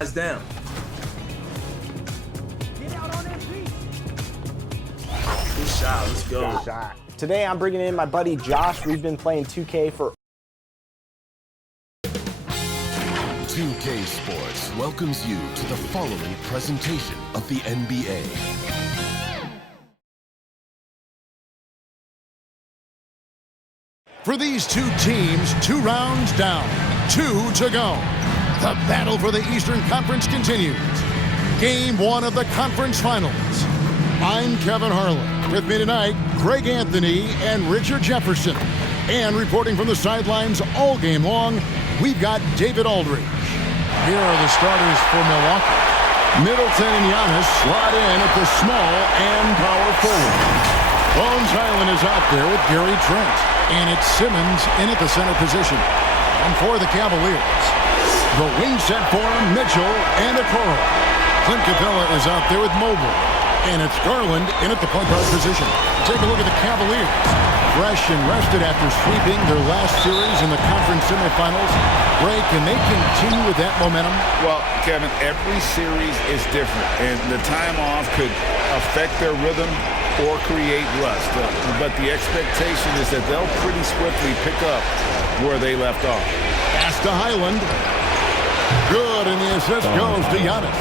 Down. Good shot. Let's go. Good shot. Today I'm bringing in my buddy Josh. We've been playing 2K for 2K Sports welcomes you to the following presentation of the NBA. For these two teams, 2 rounds down, 2 to go. The battle for the Eastern Conference continues. Game 1 of the conference finals. I'm Kevin Harlan. With me tonight, Greg Anthony and Richard Jefferson. And reporting from the sidelines all game long, we've got David Aldridge. Here are the starters for Milwaukee. Middleton and Giannis slot in at the small and power forward. Bones Highland is out there with Gary Trent. And it's Simmons in at the center position. And for the Cavaliers, the wing set for Mitchell and Okoro. Clint Capella is out there with Mobley. And it's Garland in at the point guard position. Take a look at the Cavaliers. Fresh and rested after sweeping their last series in the conference semifinals. Ray, can they continue with that momentum? Well, Kevin, every series is different. And the time off could affect their rhythm or create rust. But the expectation is that they'll pretty swiftly pick up where they left off. Pass to Highland. Good, and the assist goes to Giannis.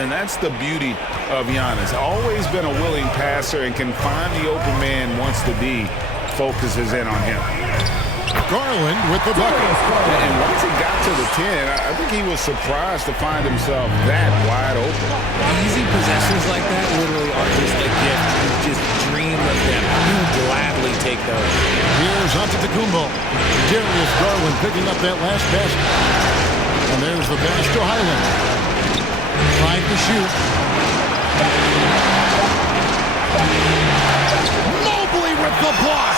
And that's the beauty of Giannis. Always been a willing passer and can find the open man wants to be. Focuses in on him. Garland with the bucket. And once he got to the 10, I think he was surprised to find himself that wide open. Easy possessions like that literally are just a gift. You just dream of them. You gladly take those. Here's Antetokounmpo. Darius Garland picking up that last basket. And there's the pass to Highland. Trying to shoot. Mobley with the block.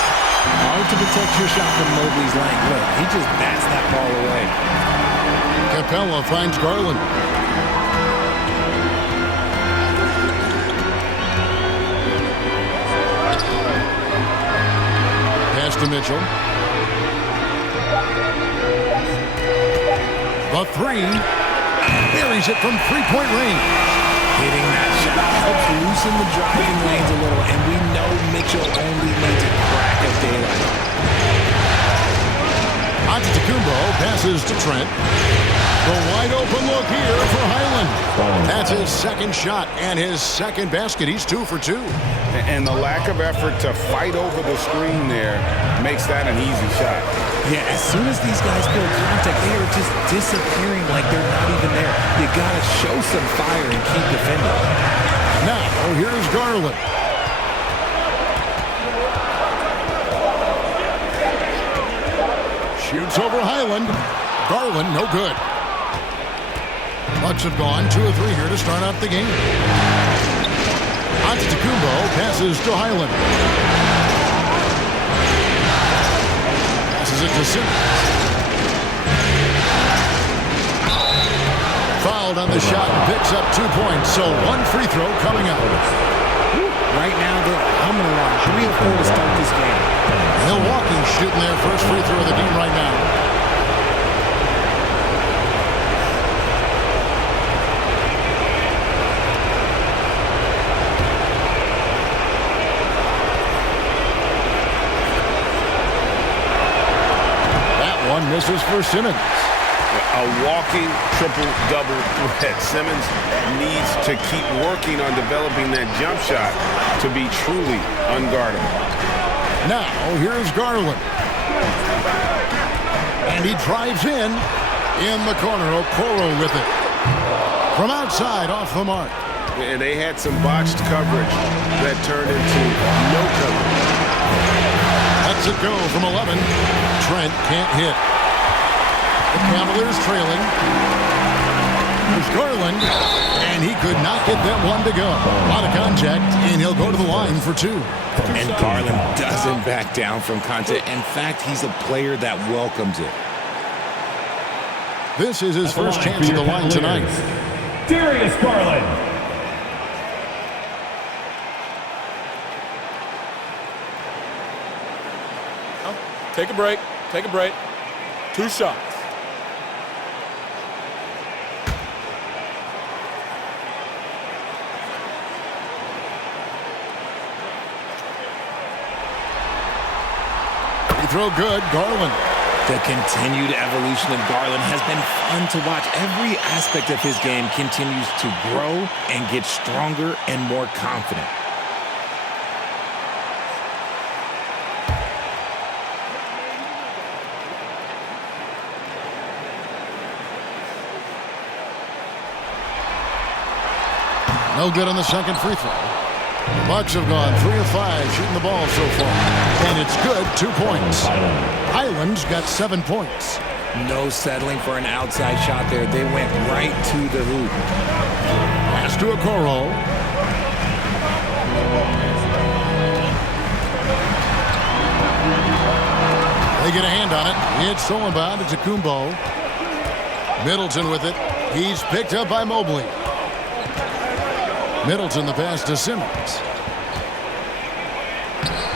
Hard to protect your shot from Mobley's length. Look, he just bats that ball away. Capella finds Garland. Pass to Mitchell. The 3. Buries it from 3-point range. Hitting that shot helps loosen the driving lanes a little, and we know Mitchell only needs a crack of daylight. Antetokounmpo passes to Trent. The wide open look here for Highland. That's his second shot and his second basket. He's 2 for 2. And the lack of effort to fight over the screen there makes that an easy shot. Yeah, as soon as these guys feel contact, they are just disappearing like they're not even there. You gotta show some fire and keep defending. Now, here's Garland. Shoots over Highland. Garland, no good. Bucks have gone 2 of 3 here to start out the game. Antetokounmpo passes to Highland. Passes it to Simmons. Fouled on the shot and picks up 2 points. So 1 free throw coming up. Right now, they're humming along. 3 or 4 to start this game. Milwaukee shooting their first free throw of the game right now. Misses for Simmons. A walking triple-double threat. Simmons needs to keep working on developing that jump shot to be truly unguardable. Now, here's Garland. And he drives in the corner. Okoro with it. From outside, off the mark. And they had some botched coverage that turned into no coverage. Lets it go from 11. Trent can't hit. The Cavaliers trailing. There's Garland, and he could not get that one to go. A lot of contact, and he'll go to the line for 2. And Garland doesn't back down from contact. In fact, he's a player that welcomes it. This is his first chance at the line tonight. Darius Garland. Take a break. Take a break. 2 shots. throw good. Garland. The continued evolution of Garland has been fun to watch. Every aspect of his game continues to grow and get stronger and more confident. No good on the second free throw. The Bucks have gone 3 of 5 shooting the ball so far. And it's good, 2 points. Highland's got 7 points. No settling for an outside shot there. They went right to the hoop. Pass to Okoro. They get a hand on it. It's stolen by Antetokounmpo. Middleton with it. He's picked up by Mobley. Middleton the pass to Simmons.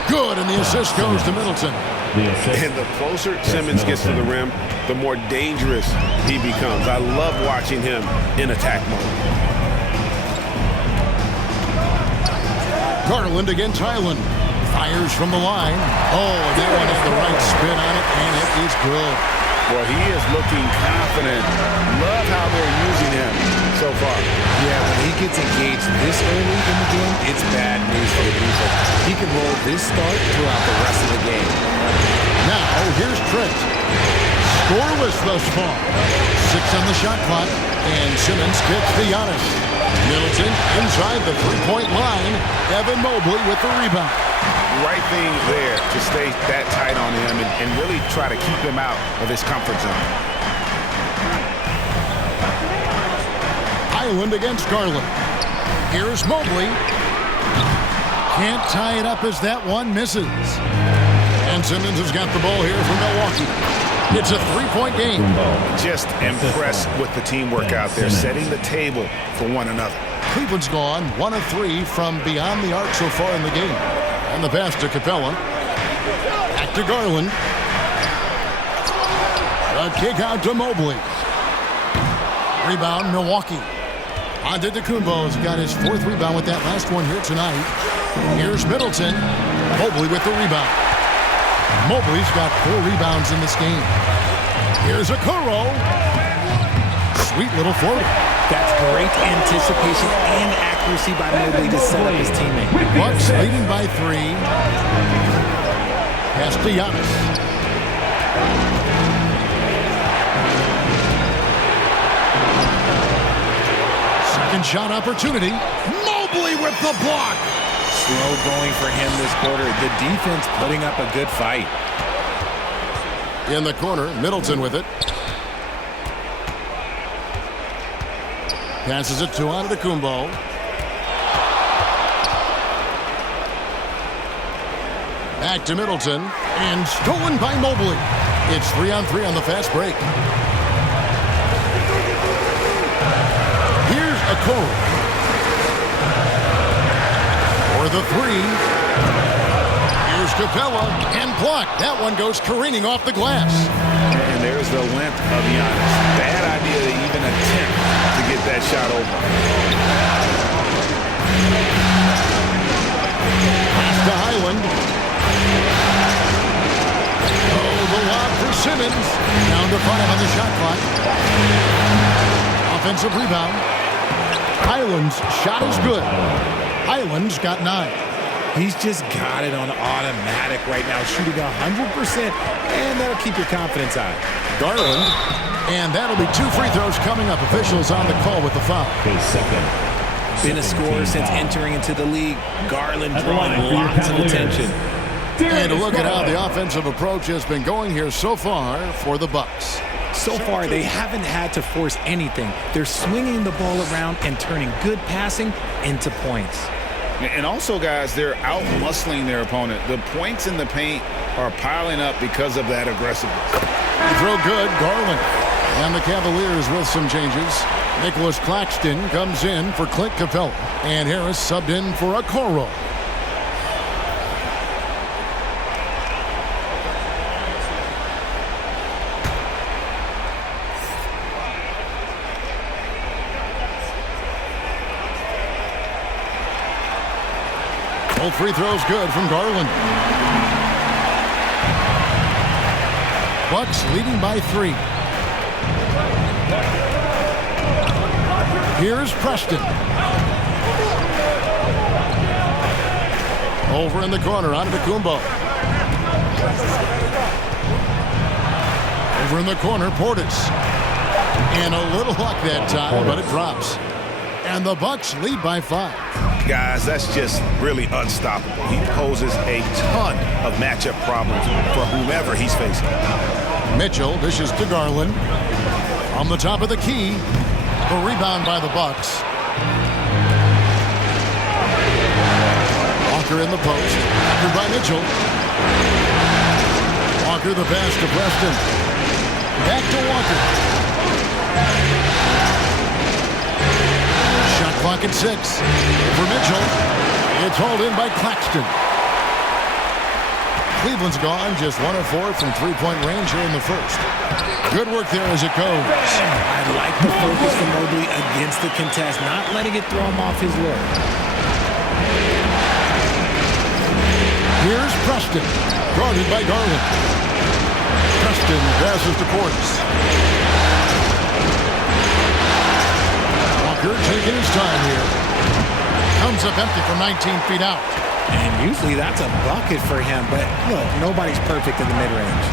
Good, and the assist goes to Middleton. And the closer Simmons gets to the rim, the more dangerous he becomes. I love watching him in attack mode. Garland against Highland. Fires from the line. Oh, and that one has the right spin on it, and it is good. Well, he is looking confident. Love how they're using him so far. Yeah, when he gets engaged this early in the game, it's bad news for the defense. He can roll this start throughout the rest of the game. Now, here's Trent. Scoreless thus far. 6 on the shot clock, and Simmons kicks to Giannis. Middleton inside the three-point line. Evan Mobley with the rebound. Right thing there to stay that tight on him and really try to keep him out of his comfort zone. Highland against Garland. Here's Mobley. Can't tie it up as that one misses. And Simmons has got the ball here for Milwaukee. It's a 3-point game. Just impressed with the teamwork out there, setting the table for one another. Cleveland's gone 1 of 3 from beyond the arc so far in the game. And the pass to Capella. Back to Garland. A kick out to Mobley. Rebound, Milwaukee. Antetokounmpo's got his 4th rebound with that last one here tonight. Here's Middleton. Mobley with the rebound. Mobley's got 4 rebounds in this game. Here's Okoro. Sweet little forward. That's great anticipation and accuracy by Mobley to set up his teammate. Bucks leading by 3. Pass to Giannis. Second shot opportunity. Mobley with the block. Slow going for him this quarter. The defense putting up a good fight. In the corner, Middleton with it. Passes it to Antetokounmpo. Back to Middleton. And stolen by Mobley. It's 3-on-3 on the fast break. Here's Okoro. For the 3. Here's Capella. And blocked. That one goes careening off the glass. And there's the length of Giannis. Bad idea to even attempt to get that shot over. Pass to Highland. Oh, the lob for Simmons. Down to 5 on the shot clock. Offensive rebound. Highland's shot is good. Highland's got 9. He's just got it on automatic right now, shooting 100%, and that'll keep your confidence high. Garland. And that'll be 2 free throws coming up. Officials on the call with the foul. Been a scorer since entering into the league. Garland drawing lots of attention. And a look at how the offensive approach has been going here so far for the Bucks. So far, they haven't had to force anything. They're swinging the ball around and turning good passing into points. And also, guys, they're out-muscling their opponent. The points in the paint are piling up because of that aggressiveness. Throw good, Garland. And the Cavaliers with some changes. Nicholas Claxton comes in for Clint Capella. And Harris subbed in for Okoro. Both free throws good from Garland. Bucks leading by 3. Here's Preston. Over in the corner, Antetokounmpo. Over in the corner, Portis. And a little luck that time, but it drops. And the Bucks lead by 5. Guys, that's just really unstoppable. He poses a ton of matchup problems for whomever he's facing. Mitchell dishes to Garland. From the top of the key, the rebound by the Bucks. Walker in the post. After by Mitchell. Walker the pass to Preston. Back to Walker. Shot clock at 6. For Mitchell. It's hauled in by Claxton. Cleveland's gone just 1 of 4 from three-point range here in the first. Good work there as it goes. I like the focus from Mobley against the contest, not letting it throw him off his look. Here's Preston, guarded by Garland. Preston passes to Portis. Walker taking his time here. Comes up empty from 19 feet out. And usually that's a bucket for him, but look, nobody's perfect in the mid-range.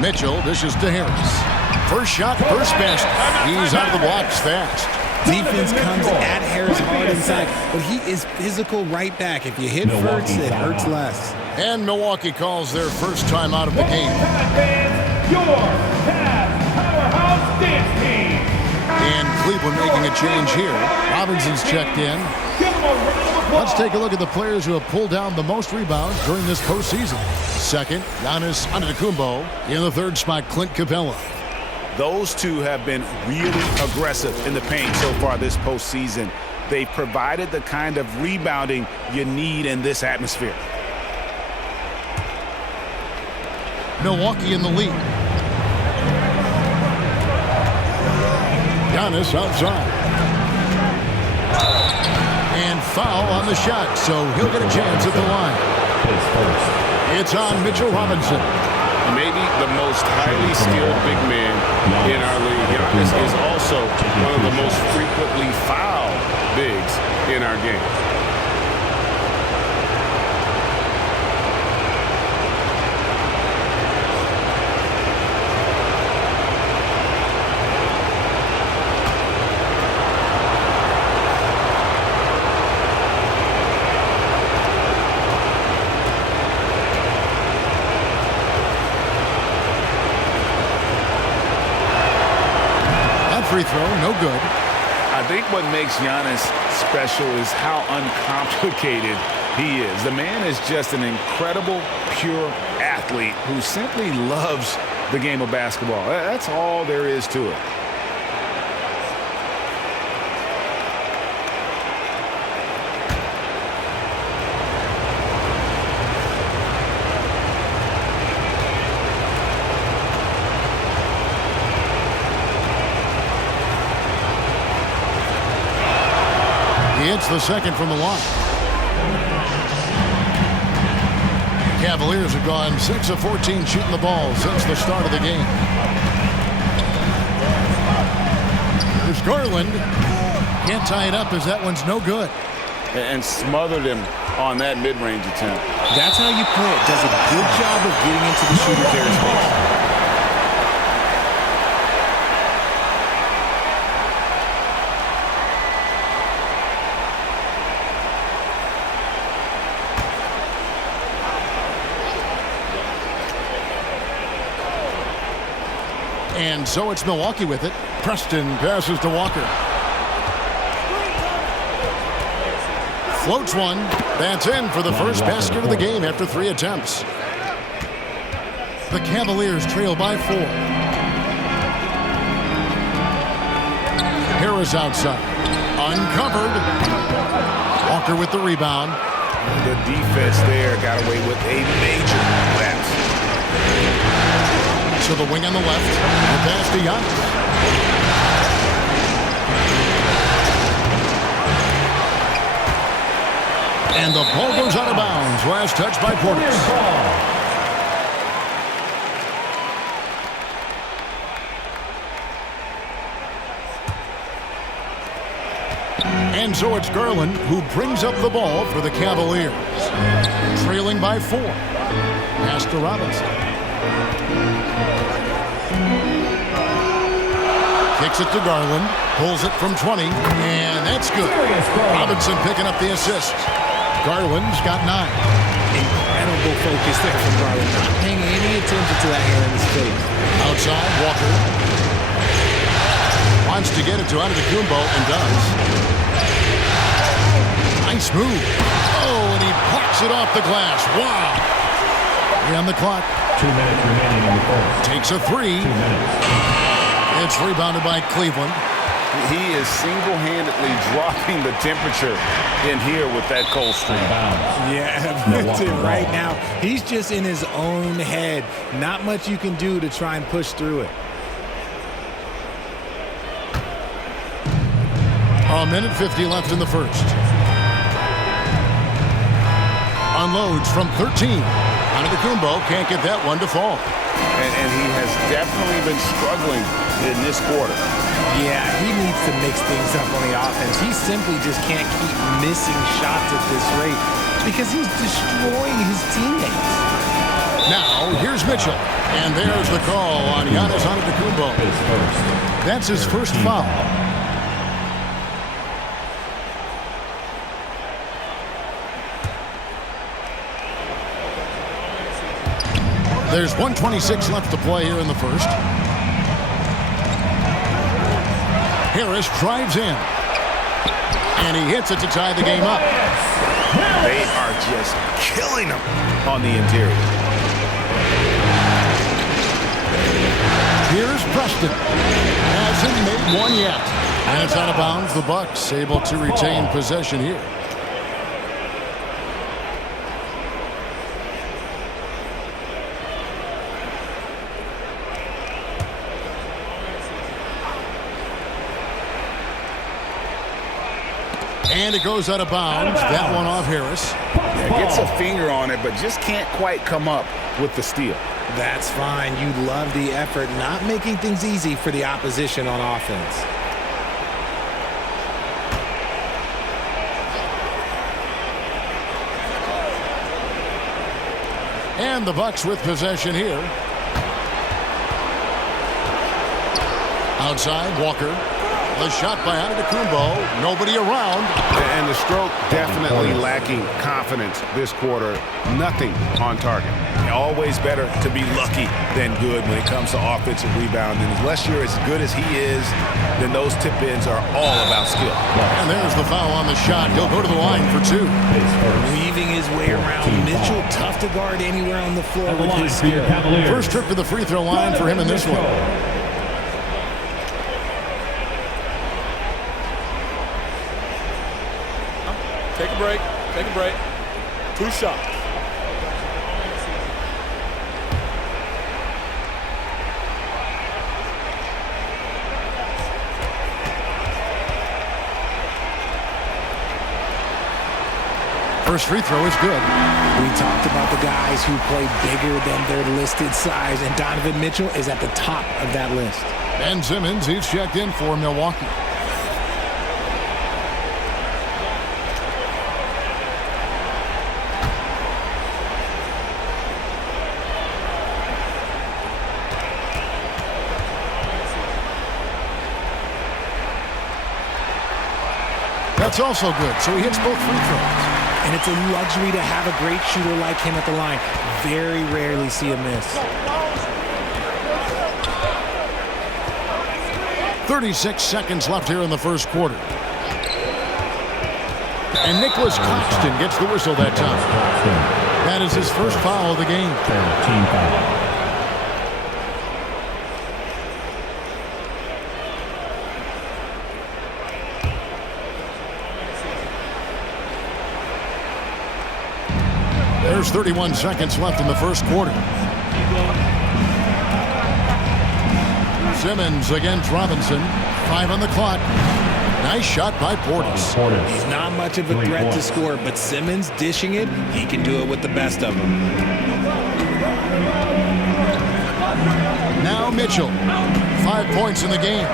Mitchell dishes to Harris. First shot, first best. He's out of the blocks fast. Defense comes at Harris hard inside, but he is physical right back. If you hit first, it hurts less. And Milwaukee calls their first time out of the game. Your Cavs powerhouse dance team. And Cleveland making a change here. Robinson's checked in. Give them a round of applause. Let's take a look at the players who have pulled down the most rebounds during this postseason. Second, Giannis Antetokounmpo. In the third spot, Clint Capella. Those two have been really aggressive in the paint so far this postseason. They've provided the kind of rebounding you need in this atmosphere. Milwaukee in the lead. Giannis outside. And foul on the shot, so he'll get a chance at the line. It's on Mitchell Robinson. Maybe the most highly skilled big man in our league. Giannis is also one of the most frequently fouled bigs in our game. Free throw, no good. I think what makes Giannis special is how uncomplicated he is. The man is just an incredible, pure athlete who simply loves the game of basketball. That's all there is to it. He hits the second from the line. Cavaliers have gone 6 of 14 shooting the ball since the start of the game. There's Garland. Can't tie it up as that one's no good. And smothered him on that mid-range attempt. That's how you play it. Does a good job of getting into the shooter's airspace. And so it's Milwaukee with it. Preston passes to Walker. Floats one. That's in for the first basket of the game after 3 attempts. The Cavaliers trail by 4. Harris outside. Uncovered. Walker with the rebound. The defense there got away with a major lapse. To the wing on the left. The pass to Giannis. And the ball goes out of bounds. Last touch by Portis. And so it's Garland who brings up the ball for the Cavaliers. Trailing by 4. Pass to Robinson. Kicks it to Garland. Pulls it from 20. And that's good. Robinson picking up the assist. Garland's got 9. Incredible focus there from Garland. Not paying any attention to that hand in his face. Outside, Walker. Wants to get it to Antetokounmpo and does. Nice move. Oh, and he plucks it off the glass. Wow. 3 on the clock. 2 minutes remaining in the fourth. Takes a 3. 2 minutes. It's rebounded by Cleveland. He is single-handedly dropping the temperature in here with that cold stream. Yeah, Milwaukee right now, he's just in his own head. Not much you can do to try and push through it. A minute 50 left in the first. Unloads from 13. Antetokounmpo can't get that one to fall. And he has definitely been struggling in this quarter. Yeah, he needs to mix things up on the offense. He simply just can't keep missing shots at this rate because he's destroying his teammates. Now, here's Mitchell. And there's the call on Giannis Antetokounmpo. That's his first foul. There's 1:26 left to play here in the first. Harris drives in. And he hits it to tie the game up. They are just killing him on the interior. Here's Preston. Hasn't made one yet. And it's out of bounds. The Bucks able to retain possession here. And it goes out of bounds. That one off Harris. Yeah, gets a finger on it, but just can't quite come up with the steal. That's fine. You love the effort, not making things easy for the opposition on offense. And the Bucks with possession here. Outside, Walker. The shot by Antetokounmpo. Nobody around. And the stroke definitely lacking confidence this quarter. Nothing on target. Always better to be lucky than good when it comes to offensive rebounding. Unless you're as good as he is, then those tip-ins are all about skill. And there's the foul on the shot. He'll go to the line for 2. Weaving his way around. Mitchell, tough to guard anywhere on the floor with his skill. First trip to the free throw line for him in this one. Take a break. Take a break. 2 shots. First free throw is good. We talked about the guys who play bigger than their listed size, and Donovan Mitchell is at the top of that list. Ben Simmons, he's checked in for Milwaukee. That's also good, so he hits both free throws. And it's a luxury to have a great shooter like him at the line. Very rarely see a miss. 36 seconds left here in the first quarter. And Nicholas Claxton gets the whistle that time. That is his first foul of the game. Team foul. There's 31 seconds left in the first quarter. Simmons against Robinson. 5 on the clock. Nice shot by Portis. He's not much of a threat to score, but Simmons dishing it, he can do it with the best of them. Now Mitchell. 5 points in the game.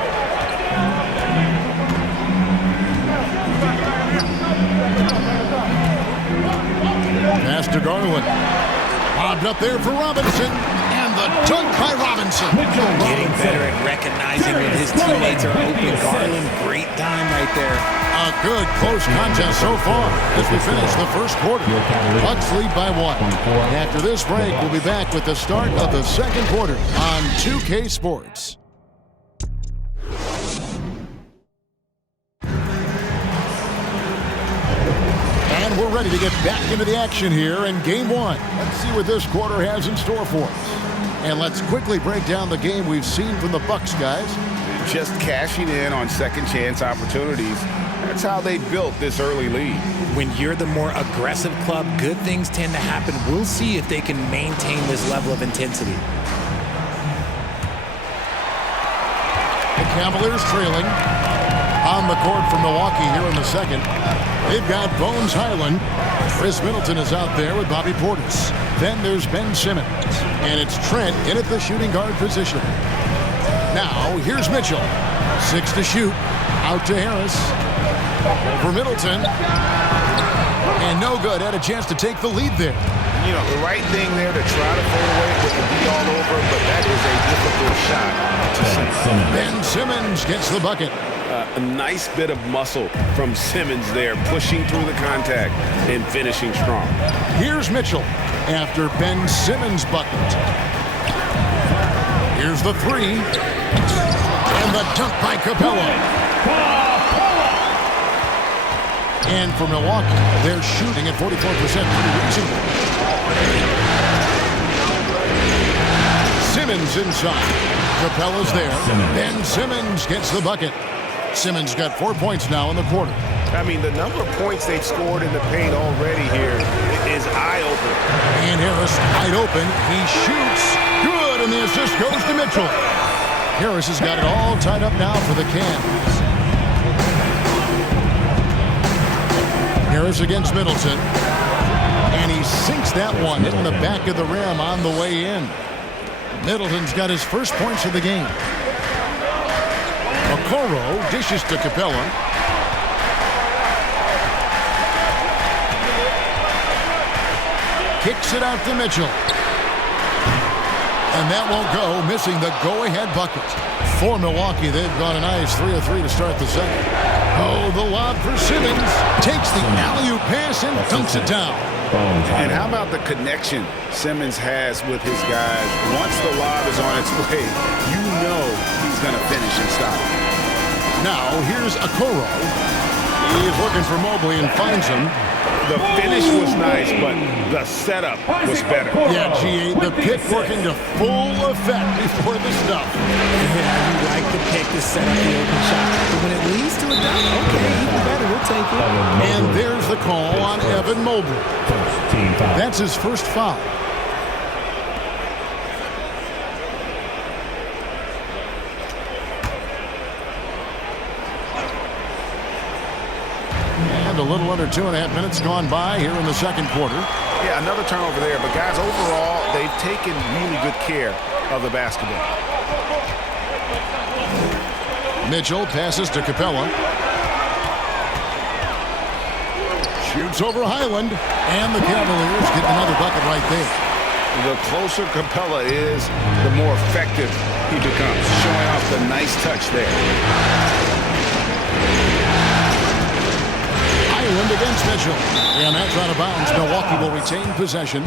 Pass to Garland. Bobbed up there for Robinson. And the dunk by Robinson. Getting better at recognizing when his teammates are open. Garland, great dime right there. A good close contest so far as we finish the first quarter. Bucks lead by 1. And after this break, we'll be back with the start of the second quarter on 2K Sports. And we're ready to get back into the action here in Game 1. Let's see what this quarter has in store for us. And let's quickly break down the game we've seen from the Bucks, guys. Just cashing in on second chance opportunities. That's how they built this early lead. When you're the more aggressive club, good things tend to happen. We'll see if they can maintain this level of intensity. The Cavaliers trailing on the court from Milwaukee here in the second. They've got Bones Highland. Chris Middleton is out there with Bobby Portis. Then there's Ben Simmons. And it's Trent in at the shooting guard position. Now, here's Mitchell. 6 to shoot. Out to Harris. For Middleton. And no good. Had a chance to take the lead there. You know, the right thing there to try to fade away with the D all over, but that is a difficult shot to see. Ben Simmons gets the bucket. A nice bit of muscle from Simmons there, pushing through the contact and finishing strong. Here's Mitchell after Ben Simmons bucket. Here's the 3. And the dunk by Capella. And for Milwaukee, they're shooting at 44%, pretty reasonable. Simmons inside. Capella's there. Ben Simmons gets the bucket. Simmons got 4 points now in the quarter. I mean, the number of points they've scored in the paint already here is eye-opening. And Harris wide open. He shoots. Good, and the assist goes to Mitchell. Harris has got it all tied up now for the Cavs. Harris against Middleton. And he sinks that one, hitting the back of the rim on the way in. Middleton's got his first points of the game. Okoro dishes to Capella. Kicks it out to Mitchell. And that won't go, missing the go-ahead bucket. For Milwaukee, they've got a nice 3 of 3 to start the second. Oh, the lob for Simmons. Takes the alley-oop pass and dunks it down. And how about the connection Simmons has with his guys? Once the lob is on its way, you know he's going to finish and stop. Now, here's Okoro. He's looking for Mobley and finds him. The finish was nice, but the setup was better. Yeah, G8, the pick working to full effect before the stuff. Yeah, you like the pick to set up the open shot. But when it leads to a dunk, okay, even better, we'll take it. And there's the call on Evan Mobley. That's his first foul. And a little under 2.5 minutes gone by here in the second quarter. Yeah, another turnover there. But, guys, overall, they've taken really good care of the basketball. Mitchell passes to Capella. Shoots over Highland. And the Cavaliers get another bucket right there. The closer Capella is, the more effective he becomes, showing off the nice touch there. Highland against Mitchell. And that's out of bounds. Milwaukee will retain possession.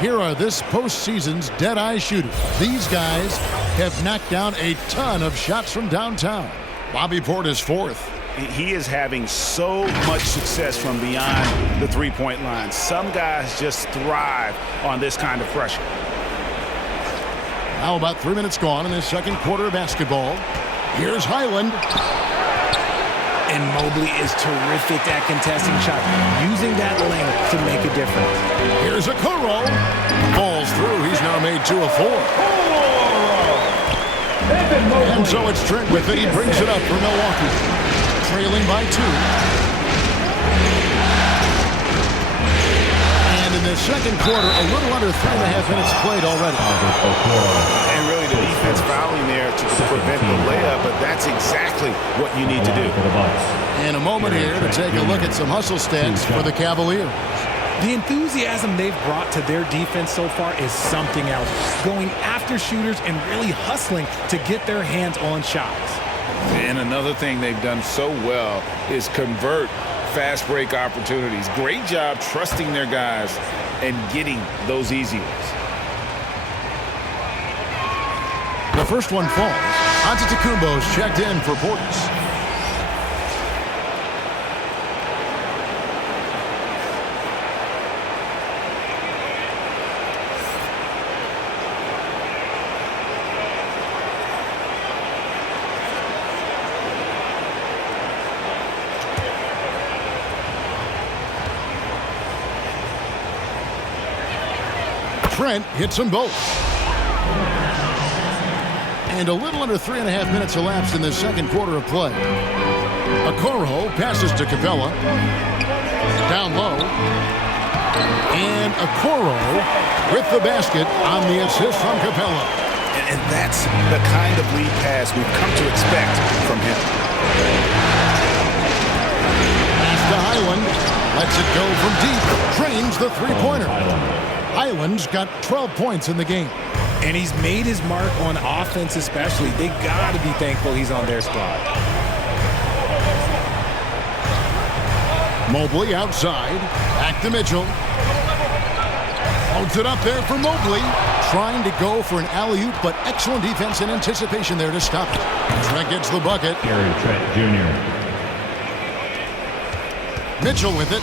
Here are this postseason's dead-eye shooters. These guys have knocked down a ton of shots from downtown. Bobby Portis fourth. He is having so much success from beyond the three-point line. Some guys just thrive on this kind of pressure. Now about 3 minutes gone in this second quarter of basketball. Here's Highland. And Mobley is terrific at contesting shots, using that length to make a difference. Here's Okoro. Falls through. He's now made 2 of 4. And so it's Trent with it. He brings it up for Milwaukee. Trailing by 2. And in the second quarter, a little under 3.5 minutes played already. And really, the defense fouling there to prevent the layup, but that's exactly what you need to do. In a moment here to take a look at some hustle stats for the Cavaliers. The enthusiasm they've brought to their defense so far is something else. Going after shooters and really hustling to get their hands on shots. And another thing they've done so well is convert fast break opportunities. Great job trusting their guys and getting those easy ones. The first one falls. Antetokounmpo's checked in for Portis. Trent hits them both. And a little under 3.5 minutes elapsed in the second quarter of play. Okoro passes to Capella. Down low. And Okoro with the basket on the assist from Capella. And that's the kind of lead pass we've come to expect from him. Pass to Highland. Lets it go from deep. Trains the three-pointer. Highland's got 12 points in the game. And he's made his mark on offense especially. They got to be thankful he's on their squad. Mobley outside. Back to Mitchell. Holds it up there for Mobley. Trying to go for an alley-oop, but excellent defense and anticipation there to stop it. Trent gets the bucket. Gary Trent Jr. Mitchell with it.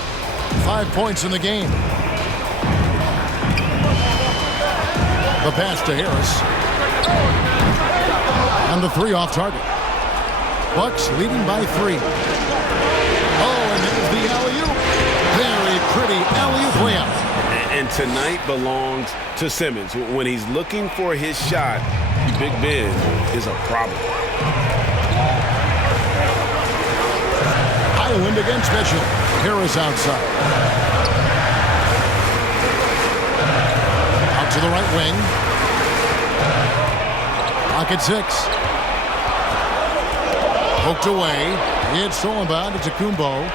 5 points in the game. The pass to Harris. And the three off target. Bucks leading by 3. Oh, and there's the alley-oop. Very pretty alley-oop layup. And tonight belongs to Simmons. When he's looking for his shot, Big Ben is a problem. Highland against Mitchell. Harris outside. Out to the right wing. Pocket 6. Poked away. It's stolen by Antetokounmpo.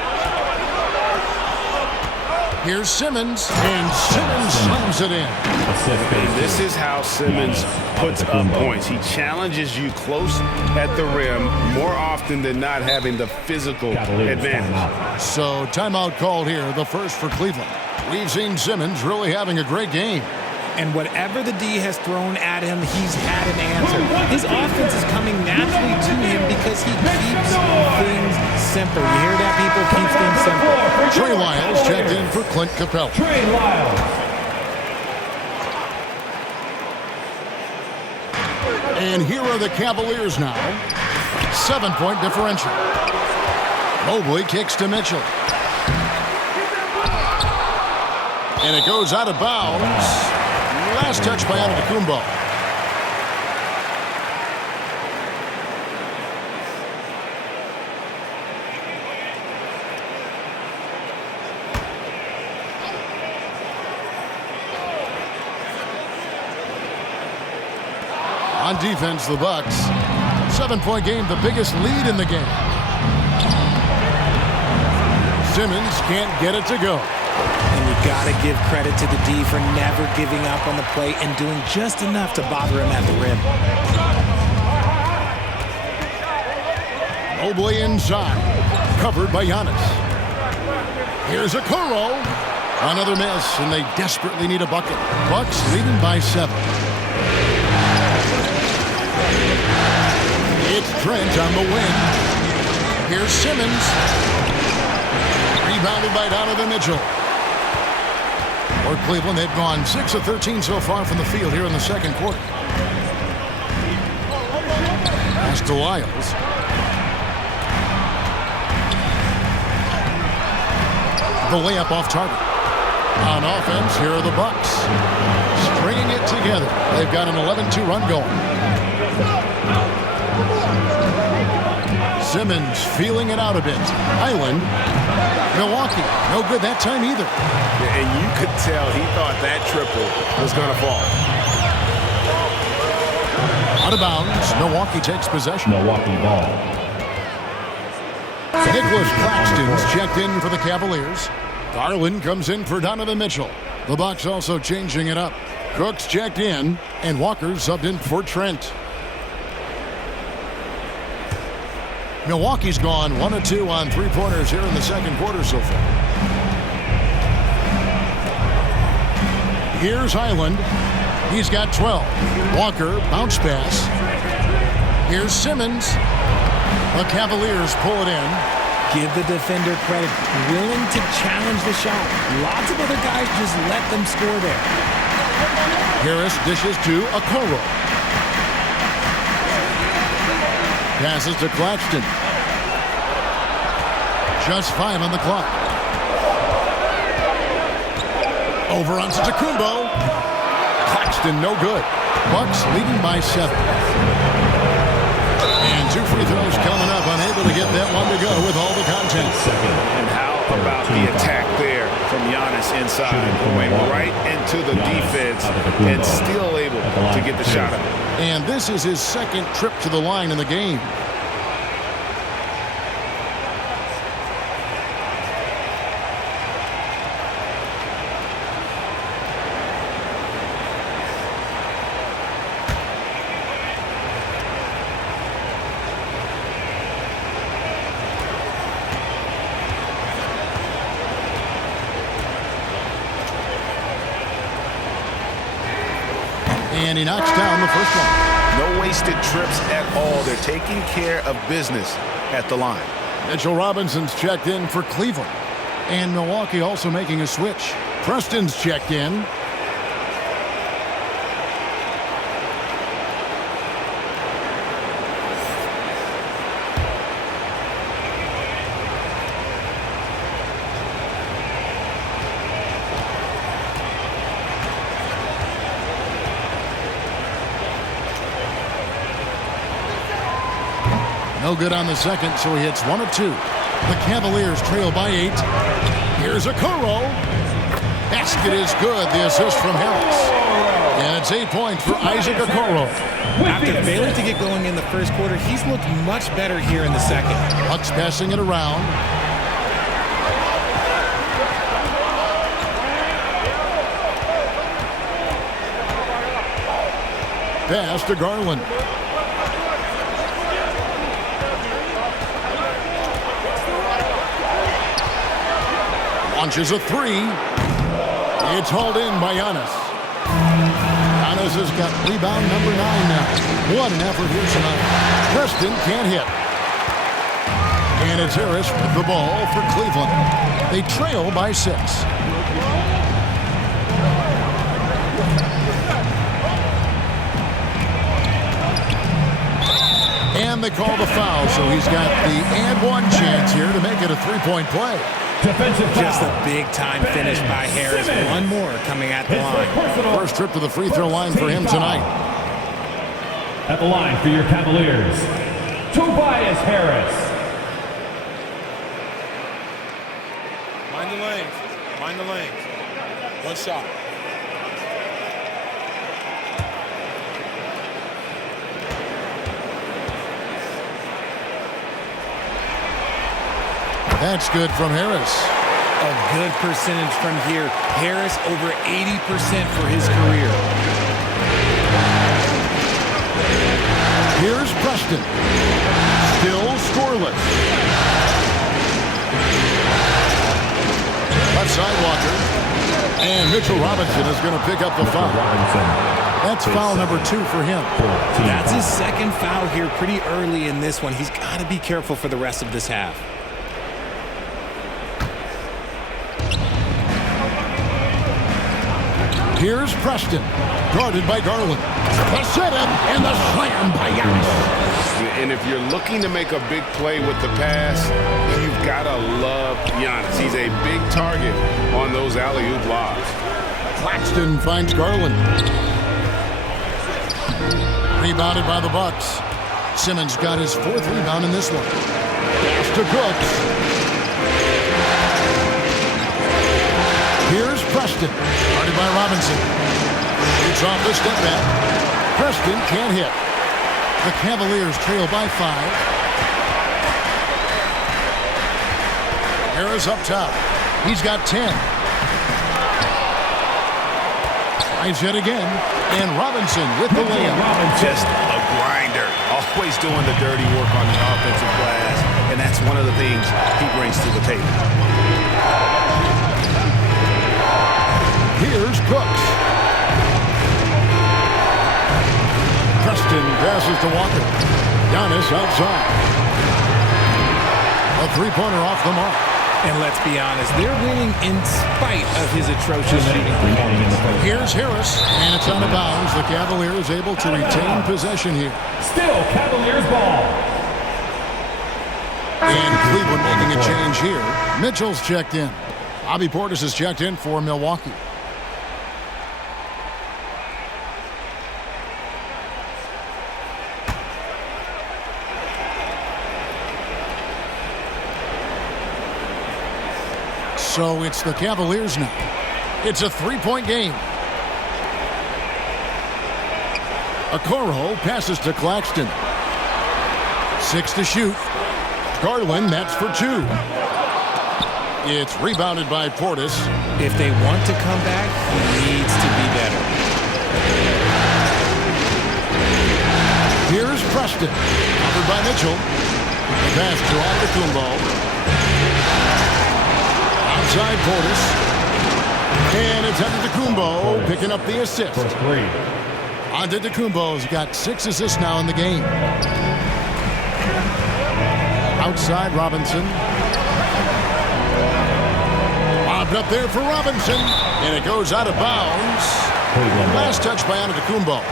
Here's Simmons, and Simmons slams it in. And this is how Simmons puts up points. He challenges you close at the rim more often than not, having the physical advantage. So timeout called here, the first for Cleveland. We've seen Simmons really having a great game. And whatever the D has thrown at him, he's had an answer. His offense is coming naturally to him because he keeps things simple. You hear that, people? Keeps things simple. Trey Lyles checked in for Clint Capella. Trey Lyles. And here are the Cavaliers now. 7-point differential. Mobley kicks to Mitchell. And it goes out of bounds. Last touch by Antetokounmpo. On defense, the Bucks. 7-point game, the biggest lead in the game. Simmons can't get it to go. And you got to give credit to the D for never giving up on the play and doing just enough to bother him at the rim. Mobley inside. Covered by Giannis. Here's Okoro. Another miss, and they desperately need a bucket. Bucks leading by 7. It's Trent on the wing. Here's Simmons. Rebounded by Donovan Mitchell. For Cleveland, they've gone 6 of 13 so far from the field here in the second quarter. Pass to Lyles. The layup off target. On offense, here are the Bucks. Stringing it together. They've got an 11-2 run going. Simmons feeling it out a bit. Highland. Milwaukee. No good that time either. And you could tell he thought that triple was going to fall. Out of bounds. Milwaukee takes possession. Milwaukee ball. Nicholas Claxton's checked in for the Cavaliers. Garland comes in for Donovan Mitchell. The Bucks also changing it up. Cook's checked in, and Walker subbed in for Trent. Milwaukee's gone 1 of 2 on three-pointers here in the second quarter so far. Here's Highland. He's got 12. Walker, bounce pass. Here's Simmons. The Cavaliers pull it in. Give the defender credit. Willing to challenge the shot. Lots of other guys just let them score there. Harris dishes to Okoro. Passes to Claxton. Just 5 on the clock. Over on Antetokounmpo. Claxton no good. Bucks leading by 7. And 2 free throws coming up. Unable to get that one to go with all the content. And how about the attack there from Giannis inside? Going right into the defense and still able to get the shot up. And this is his second trip to the line in the game. And he knocks down the first one. No wasted trips at all. They're taking care of business at the line. Mitchell Robinson's checked in for Cleveland. And Milwaukee also making a switch. Preston's checked in. No good on the second, so he hits 1 of 2. The Cavaliers trail by 8. Here's Okoro. Basket is good. The assist from Harris. And it's 8 points for Isaac Okoro. After failing to get going in the first quarter, he's looked much better here in the second. Bucks passing it around. Pass to Garland. Launches a 3. It's hauled in by Giannis. Giannis has got rebound number 9 now. What an effort here tonight. Preston can't hit. And it's Harris with the ball for Cleveland. They trail by 6. And they call the foul, so he's got the and 1 chance here to make it a 3-point play. Just a big-time finish by Harris. One more coming at the line. First trip to the free throw line for him tonight. At the line for your Cavaliers, Tobias Harris. Mind the lanes. Mind the lanes. One shot. That's good from Harris. A good percentage from here. Harris over 80% for his career. Here's Preston. Still scoreless. Left side Walker. And Mitchell Robinson is going to pick up the foul. That's foul number 2 for him. That's his second foul here pretty early in this one. He's got to be careful for the rest of this half. Here's Preston, guarded by Garland. The set up and the slam by Giannis. And if you're looking to make a big play with the pass, you've got to love Giannis. He's a big target on those alley-oop lobs. Claxton finds Garland. Rebounded by the Bucks. Simmons got his 4th rebound in this one. Pass to Cooks. Here's Preston, guarded by Robinson. It's off the step back. Preston can't hit. The Cavaliers trail by 5. Harris up top. He's got 10. Tries it again. And Robinson with the layup. Just a grinder. Always doing the dirty work on the offensive glass. And that's one of the things he brings to the table. Here's Cooks. Preston passes to Walker. Giannis outside. A three-pointer off the mark. And let's be honest, they're winning in spite of his atrocious shooting. Here's Harris, and it's out of bounds. The Cavaliers able to retain possession here. Still Cavaliers ball. And Cleveland making a change here. Mitchell's checked in. Bobby Portis is checked in for Milwaukee. So it's the Cavaliers now. It's a three-point game. Okoro passes to Claxton. 6 to shoot. Garland, that's for 2. It's rebounded by Portis. If they want to come back, he needs to be better. Here's Preston. Covered by Mitchell. Pass to Antetokounmpo. Outside Portis. And it's Antetokounmpo picking up the assist. For 3. Antetokounmpo's got 6 assists now in the game. Outside Robinson. Lobbed up there for Robinson. And it goes out of bounds. Last touch by Antetokounmpo.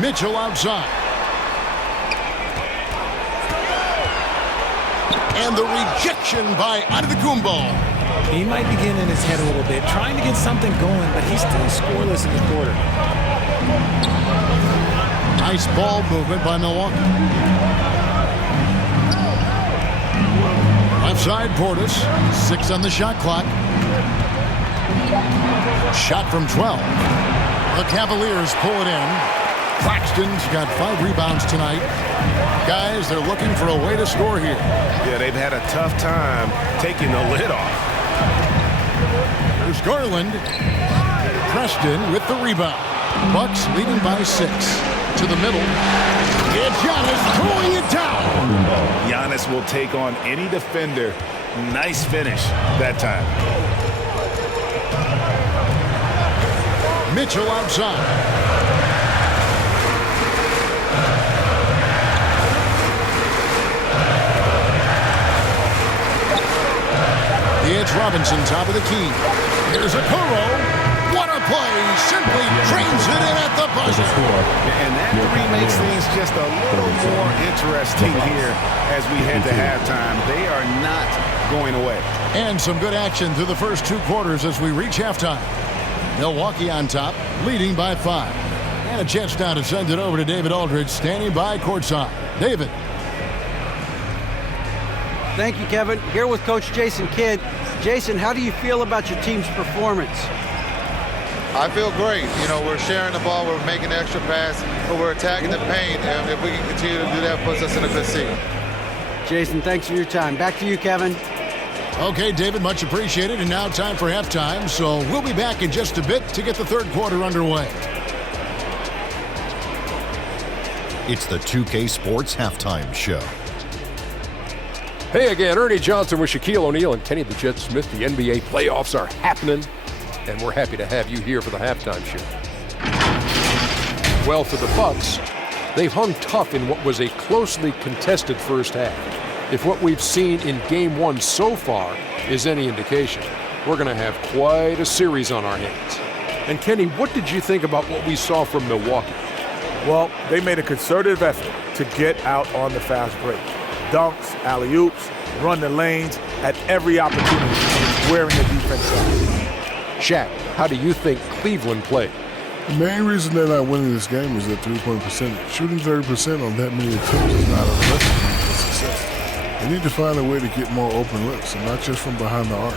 Mitchell outside. And the rejection by Antetokounmpo. He might be getting in his head a little bit, trying to get something going, but he's still scoreless in the quarter. Nice ball movement by Milwaukee. Left side Portis. 6 on the shot clock. Shot from 12. The Cavaliers pull it in. Claxton's got 5 rebounds tonight. Guys, they're looking for a way to score here. Yeah, they've had a tough time taking the lid off. There's Garland. Preston with the rebound. Bucks leading by 6. To the middle. And Giannis throwing it down. Giannis will take on any defender. Nice finish that time. Mitchell outside. It's Robinson, top of the key. Here's Okoro. What a play. Simply trains it in at the buzzer. And that 3 makes things just a little more interesting here as we head to halftime. They are not going away. And some good action through the first 2 quarters as we reach halftime. Milwaukee on top, leading by 5. And a chance now to send it over to David Aldridge, standing by courtside. David. Thank you, Kevin. Here with Coach Jason Kidd. Jason, how do you feel about your team's performance? I feel great. You know, we're sharing the ball, we're making the extra pass, but we're attacking the paint, and if we can continue to do that, puts us in a good seat. Jason, thanks for your time. Back to you, Kevin. Okay, David, much appreciated. And now time for halftime, so we'll be back in just a bit to get the third quarter underway. It's the 2K Sports Halftime Show. Hey again, Ernie Johnson with Shaquille O'Neal and Kenny the Jet Smith. The NBA playoffs are happening, and we're happy to have you here for the halftime show. Well, for the Bucks, they've hung tough in what was a closely contested first half. If what we've seen in Game 1 so far is any indication, we're going to have quite a series on our hands. And Kenny, what did you think about what we saw from Milwaukee? Well, they made a concerted effort to get out on the fast break. Dunks, alley-oops, run the lanes at every opportunity, wearing the defense down. Shaq, how do you think Cleveland played? The main reason they're not winning this game is their three-point percentage. Shooting 30% on that many attempts is not a recipe for success. They need to find a way to get more open looks, and not just from behind the arc.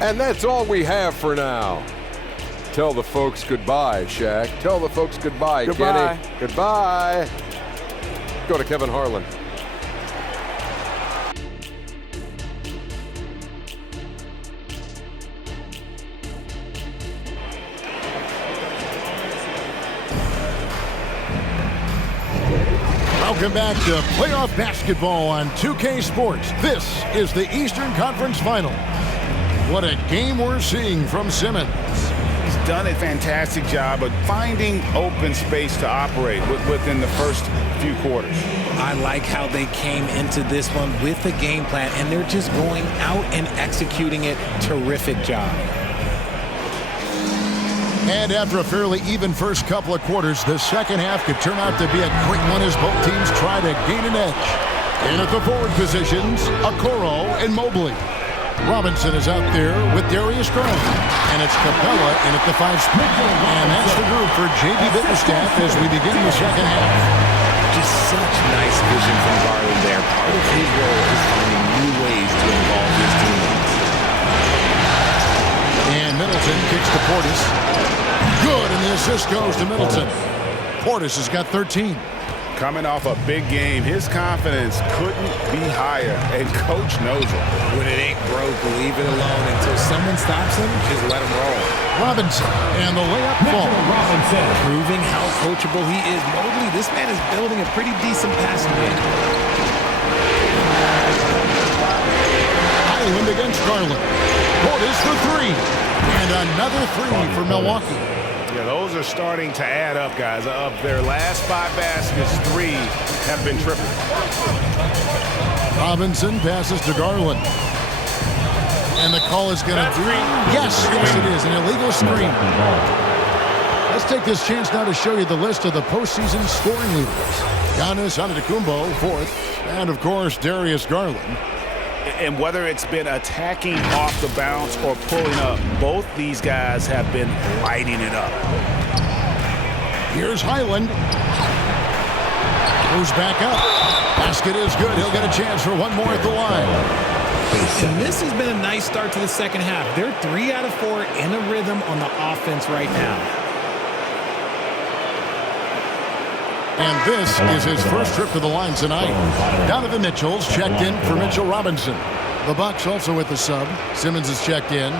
And that's all we have for now. Tell the folks goodbye, Shaq. Tell the folks goodbye, Goodbye. Kenny. Goodbye. Go to Kevin Harlan. Welcome back to playoff basketball on 2K Sports. This is the Eastern Conference Final. What a game we're seeing from Simmons. He's done a fantastic job of finding open space to operate within the first few quarters. I like how they came into this one with the game plan, and they're just going out and executing it. Terrific job. And after a fairly even first couple of quarters, the second half could turn out to be a quick one as both teams try to gain an edge. And at the forward positions, Okoro and Mobley. Robinson is out there with Darius Garland. And it's Capella in at the 5 spot. And that's the group for J.B. Bickerstaff as we begin the second half. Just such nice vision from Garland there. Part of his role is finding new ways to involve his teammates. And Middleton kicks to Portis. Good, and the assist goes to Middleton. Portis has got 13. Coming off a big game, his confidence couldn't be higher, and Coach knows it. When it ain't broke, leave it alone. Until someone stops him, just let him roll. Robinson, and the layup falls. Robinson. Proving how coachable he is. Mobley, this man is building a pretty decent passing game. Highland against Garland. Portis for 3. And another 3 for Milwaukee. Yeah, those are starting to add up, guys. Of their last 5 baskets, 3 have been triple. Robinson passes to Garland. And the call is going to... Yes, it is. An illegal screen. Let's take this chance now to show you the list of the postseason scoring leaders. Giannis Antetokounmpo, 4th. And, of course, Darius Garland. And whether it's been attacking off the bounce or pulling up, both these guys have been lighting it up. Here's Highland. Goes back up. Basket is good. He'll get a chance for one more at the line. And this has been a nice start to the second half. They're 3 out of 4 in a rhythm on the offense right now. And this is his first trip to the line tonight. Donovan Mitchell's checked in for Mitchell Robinson. The Bucks also with the sub. Simmons is checked in.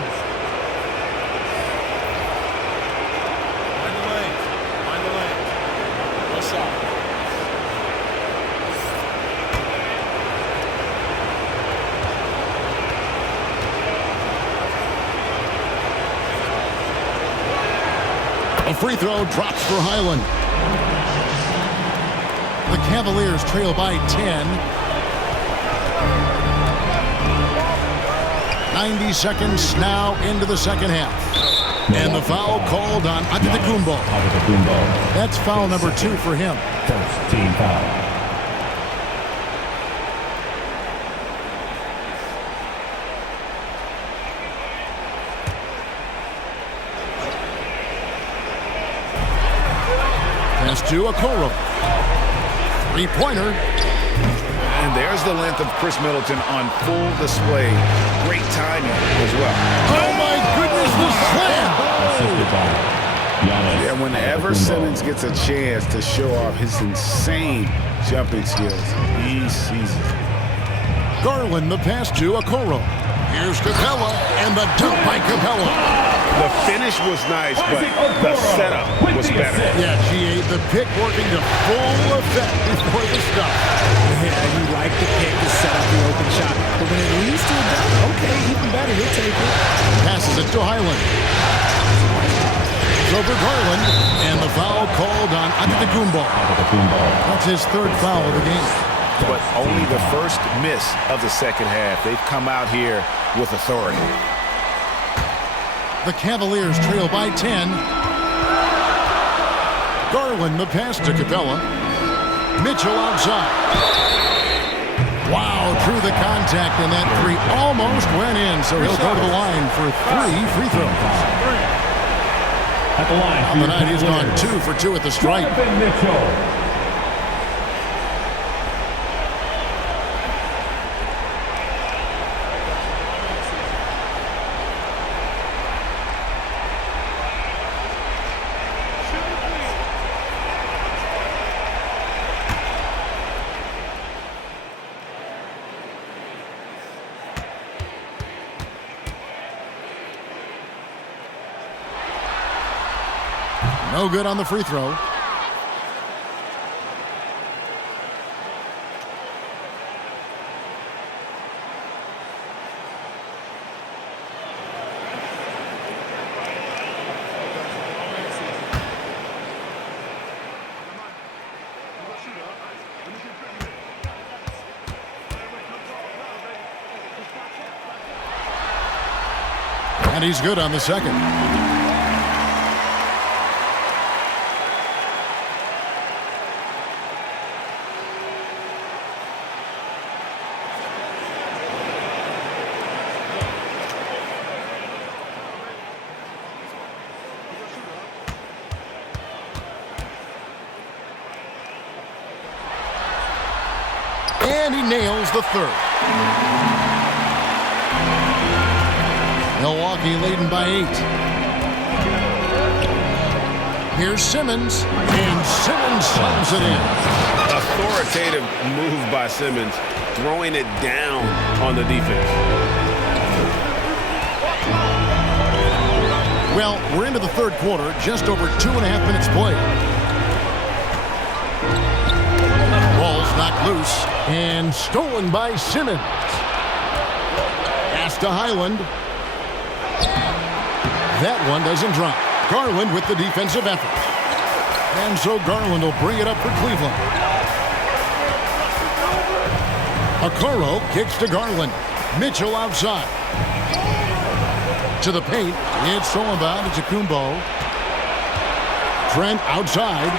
A free throw drops for Highland. The Cavaliers trail by 10. 90 seconds now into the second half. And the foul called on Antetokounmpo. That's foul number 2 for him. First team foul. Pass to Okoro. Three-pointer. And there's the length of Chris Middleton on full display. Great timing as well. Oh, my goodness, the slam! Assisted by Giannis. Yeah, whenever Simmons gets a chance to show off his insane jumping skills, he sees it. Garland, the pass to Okoro. Here's Capella, and the dunk by Capella. The finish was nice, but the setup was better. Yeah, GA, the pick working to full effect before the stop. Yeah, you like the pick to set up the open shot. But when it leads to a dunk, okay, even better, you'll take it. Passes it to Highland. It's over Garland, and the foul called on Antetokounmpo. That's his 3rd foul of the game. But only the first miss of the second half. They've come out here with authority. The Cavaliers trail by 10. Garland, the pass to Capella. Mitchell outside. Wow, through the contact, and that three almost went in, so he'll go to the line for 3 free throws. At the line. On the night, he's gone 2 for 2 at the stripe. Mitchell. No good on the free throw. And he's good on the second. And he nails the third. Milwaukee leading by 8. Here's Simmons, and Simmons slams it in. Authoritative move by Simmons, throwing it down on the defense. Well, we're into the third quarter, just over 2.5 minutes played. Ball's knocked loose and stolen by Simmons. Pass to Highland. That one doesn't drop. Garland with the defensive effort. And so Garland will bring it up for Cleveland. Okoro kicks to Garland. Mitchell outside. To the paint. It's stolen by Antetokounmpo. Trent outside.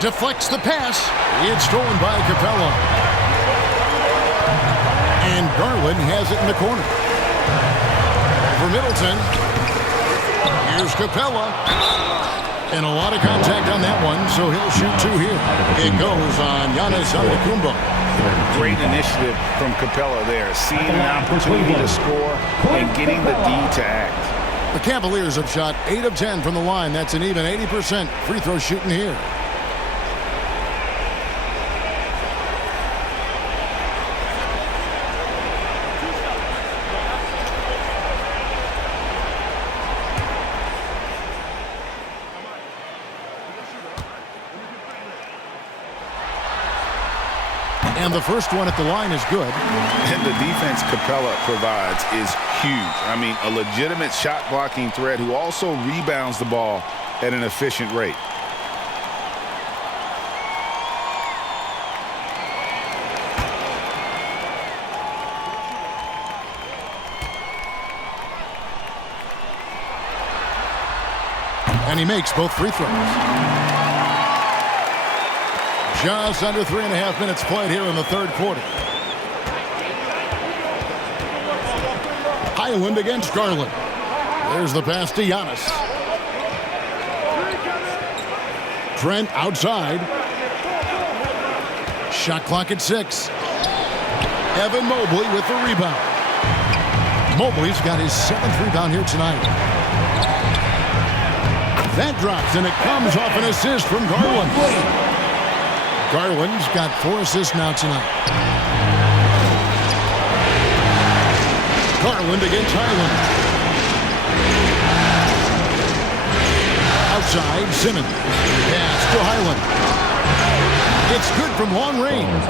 Deflects the pass. It's stolen by Capella. And Garland has it in the corner. For Middleton. Here's Capella. And a lot of contact on that one, so he'll shoot 2 here. It goes on Giannis Antetokounmpo. Great initiative from Capella there. Seeing an opportunity to score and getting the D to act. The Cavaliers have shot 8 of 10 from the line. That's an even 80% free throw shooting here. And the first one at the line is good. And the defense Capella provides is huge. I mean, a legitimate shot blocking threat who also rebounds the ball at an efficient rate. And he makes both free throws. Just under 3.5 minutes played here in the third quarter. Highland against Garland. There's the pass to Giannis. Trent outside. Shot clock at 6. Evan Mobley with the rebound. Mobley's got his 7th rebound here tonight. That drops, and it comes off an assist from Garland. Garland's got 4 assists now tonight. Garland against Highland. Outside, Simmons. Pass to Highland. It's good from long range.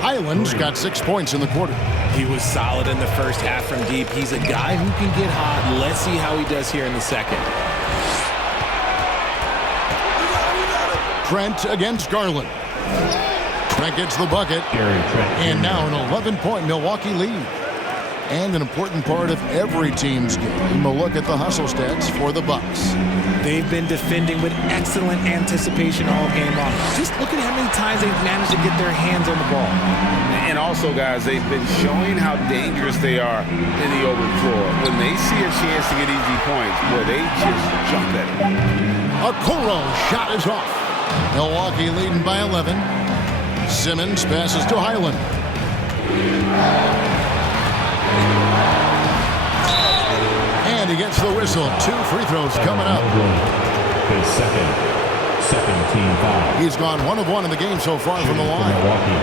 Highland's got 6 points in the quarter. He was solid in the first half from deep. He's a guy who can get hot. Let's see how he does here in the second. Trent against Garland. Trent gets the bucket. And now an 11-point Milwaukee lead. And an important part of every team's game, a look at the hustle stats for the Bucks. They've been defending with excellent anticipation all game long. Just look at how many times they've managed to get their hands on the ball. And also, guys, they've been showing how dangerous they are in the open floor. When they see a chance to get easy points, well, they just jump at it. Okoro shot is off. Milwaukee leading by 11. Simmons passes to Highland. And he gets the whistle. 2 free throws coming up. His second team foul. He's gone 1 of 1 in the game so far from the line. Milwaukee.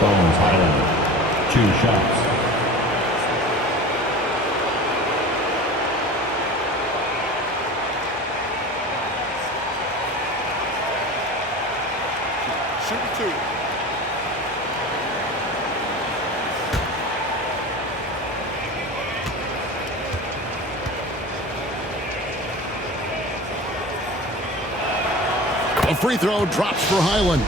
Bones Highland. 2 shots. Shoot 2. A free throw drops for Highland.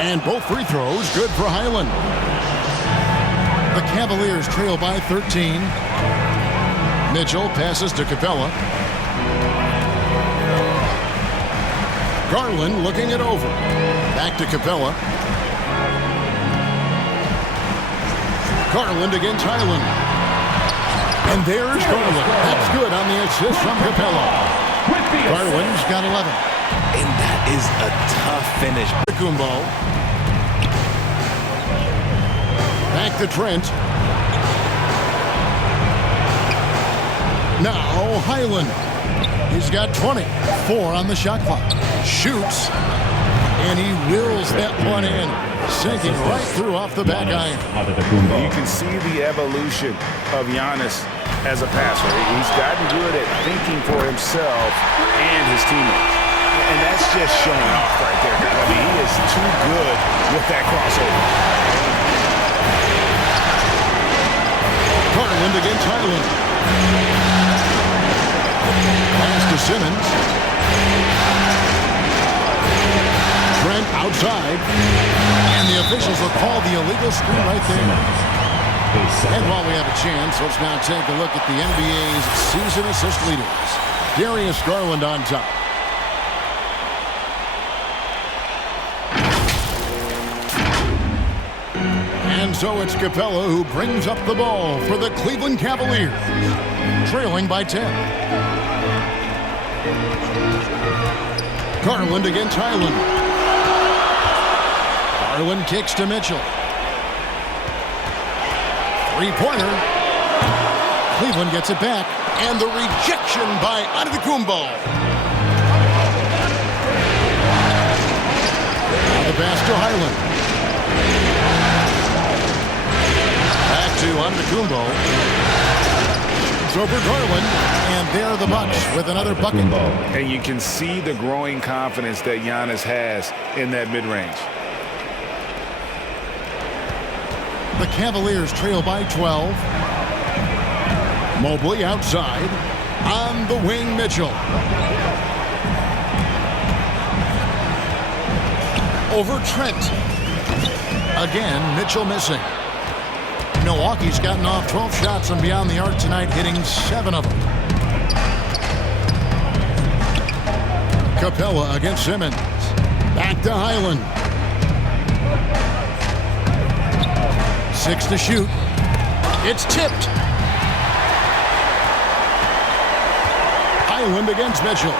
And both free throws good for Highland. The Cavaliers trail by 13. Mitchell passes to Capella. Garland looking it over. Back to Capella. Garland against Highland. And there's Garland. That's good on the assist from Capella. Garland's got 11. And that is a tough finish. Antetokounmpo. Back to Trent. Now Highland. He's got 20. 4 on the shot clock. Shoots. And he wills that one in. Sinking right through off the back iron. You can see the evolution of Giannis as a passer. He's gotten good at thinking for himself and his teammates. And that's just showing off right there, guys. I mean, he is too good with that crossover. Garland against Highland. Pass to Simmons. Trent outside. And the officials will call the illegal screen right there. And while we have a chance, let's now take a look at the NBA's season assist leaders. Darius Garland on top. And so it's Capella who brings up the ball for the Cleveland Cavaliers, trailing by 10. Garland against Highland. Garland kicks to Mitchell. Three-pointer. Cleveland gets it back, and the rejection by Antetokounmpo. Now the pass to Highland. Back to Antetokounmpo. It's over Garland, and there the Bucks with another bucket. And you can see the growing confidence that Giannis has in that mid-range. The Cavaliers trail by 12. Mobley outside. On the wing, Mitchell. Over Trent. Again, Mitchell missing. Milwaukee's gotten off 12 shots from beyond the arc tonight, hitting 7 of them. Capella against Simmons. Back to Highland. 6 to shoot. It's tipped. Highland against Mitchell.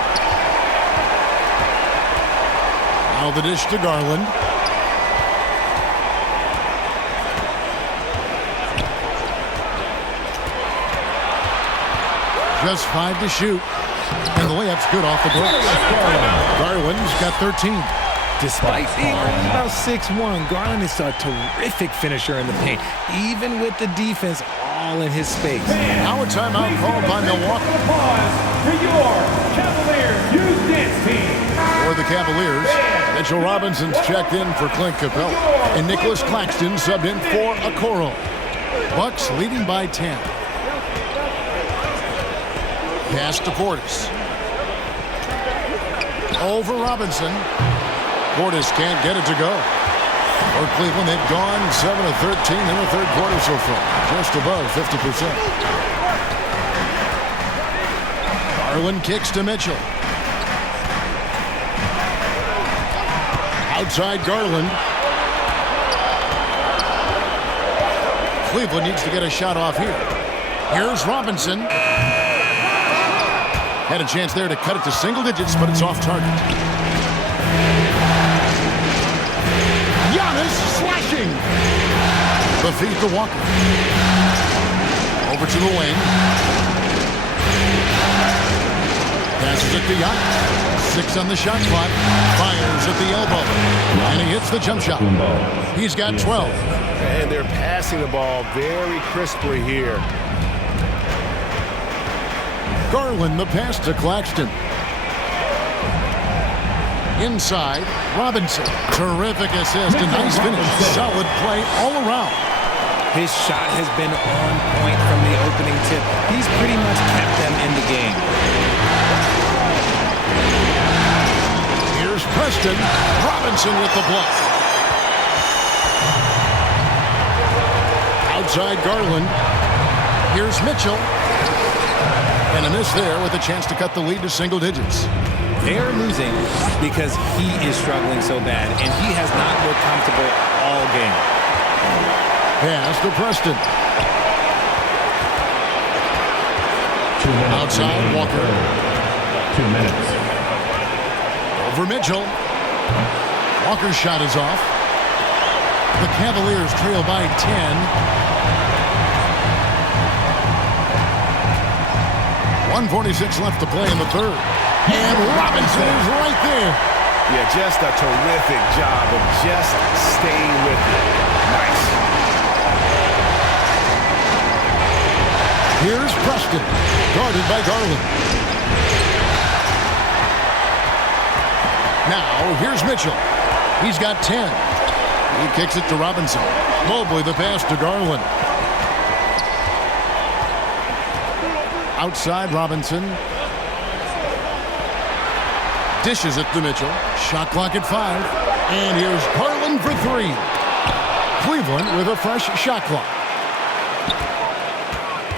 Now the dish to Garland. Just 5 to shoot. And the layup's good off the break. Garland's got 13. Despite being only about 6'1", Garland is a terrific finisher in the paint, even with the defense all in his space. Now a timeout called by Milwaukee. For your Cavaliers youth dance team. For the Cavaliers, Mitchell Robinson's checked in for Clint Capella, and Nicholas Claxton subbed in for Okoro. Bucks leading by 10. Pass to Portis. Over Robinson. Portis can't get it to go. For Cleveland, they've gone 7 of 13 in the third quarter so far. Just above 50%. Garland kicks to Mitchell. Outside Garland. Cleveland needs to get a shot off here. Here's Robinson. Had a chance there to cut it to single digits, but it's off target. Giannis slashing. The feed to Walker. Over to the wing. Passes it to Giannis. 6 on the shot clock. Fires at the elbow. And he hits the jump shot. He's got 12. And they're passing the ball very crisply here. Garland, the pass to Claxton. Inside, Robinson. Terrific assist. A nice finish. Solid play all around. His shot has been on point from the opening tip. He's pretty much kept them in the game. Here's Preston. Robinson with the block. Outside Garland. Here's Mitchell. And a miss there with a chance to cut the lead to single digits. They're losing because he is struggling so bad, and he has not looked comfortable all game. Pass to Preston. Outside Walker. 2 minutes. Over Mitchell. Walker's shot is off. The Cavaliers trail by 10. 1:46 left to play in the third. And Robinson is right there. Yeah, just a terrific job of just staying with it. Nice. Here's Preston, guarded by Garland. Now, here's Mitchell. He's got 10. He kicks it to Robinson. Mobley the pass to Garland. Outside Robinson. Dishes it to Mitchell. Shot clock at 5. And here's Garland for 3. Cleveland with a fresh shot clock.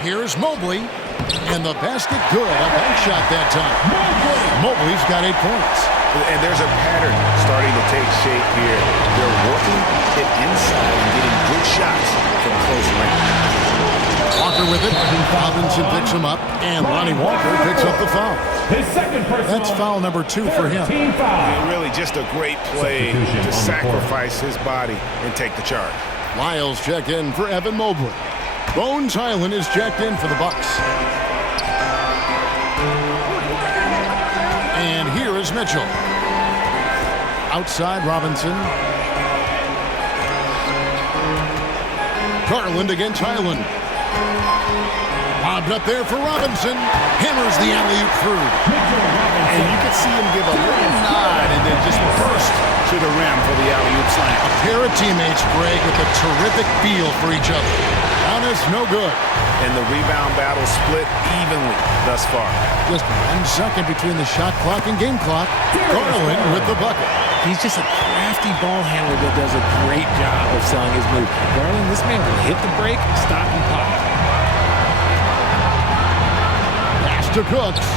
Here's Mobley. And the basket good. A bank shot that time. Mobley's got 8 points. And there's a pattern starting to take shape here. They're working it inside and getting good shots from close range. Walker with it. Robinson picks him up. And Lonnie Walker picks up the foul. His second personal. That's foul number 2 for him. Team foul. And really just a great play to sacrifice his body and take the charge. Lyles checked in for Evan Mobley. Bones Highland is checked in for the Bucks. And here is Mitchell. Outside Robinson. Garland against Highland. Bobbed up there for Robinson. Hammers the alley-oop through. And you could see him give a little nod and then just burst to the rim for the alley-oop slam. A pair of teammates, Greg, with a terrific feel for each other. Giannis, no good. And the rebound battle split evenly thus far. Just 1 second between the shot clock and game clock. Garland with the bucket. He's just a crafty ball handler that does a great job of selling his move. Garland, this man will hit the break, stop, and pop. Pass to Cooks.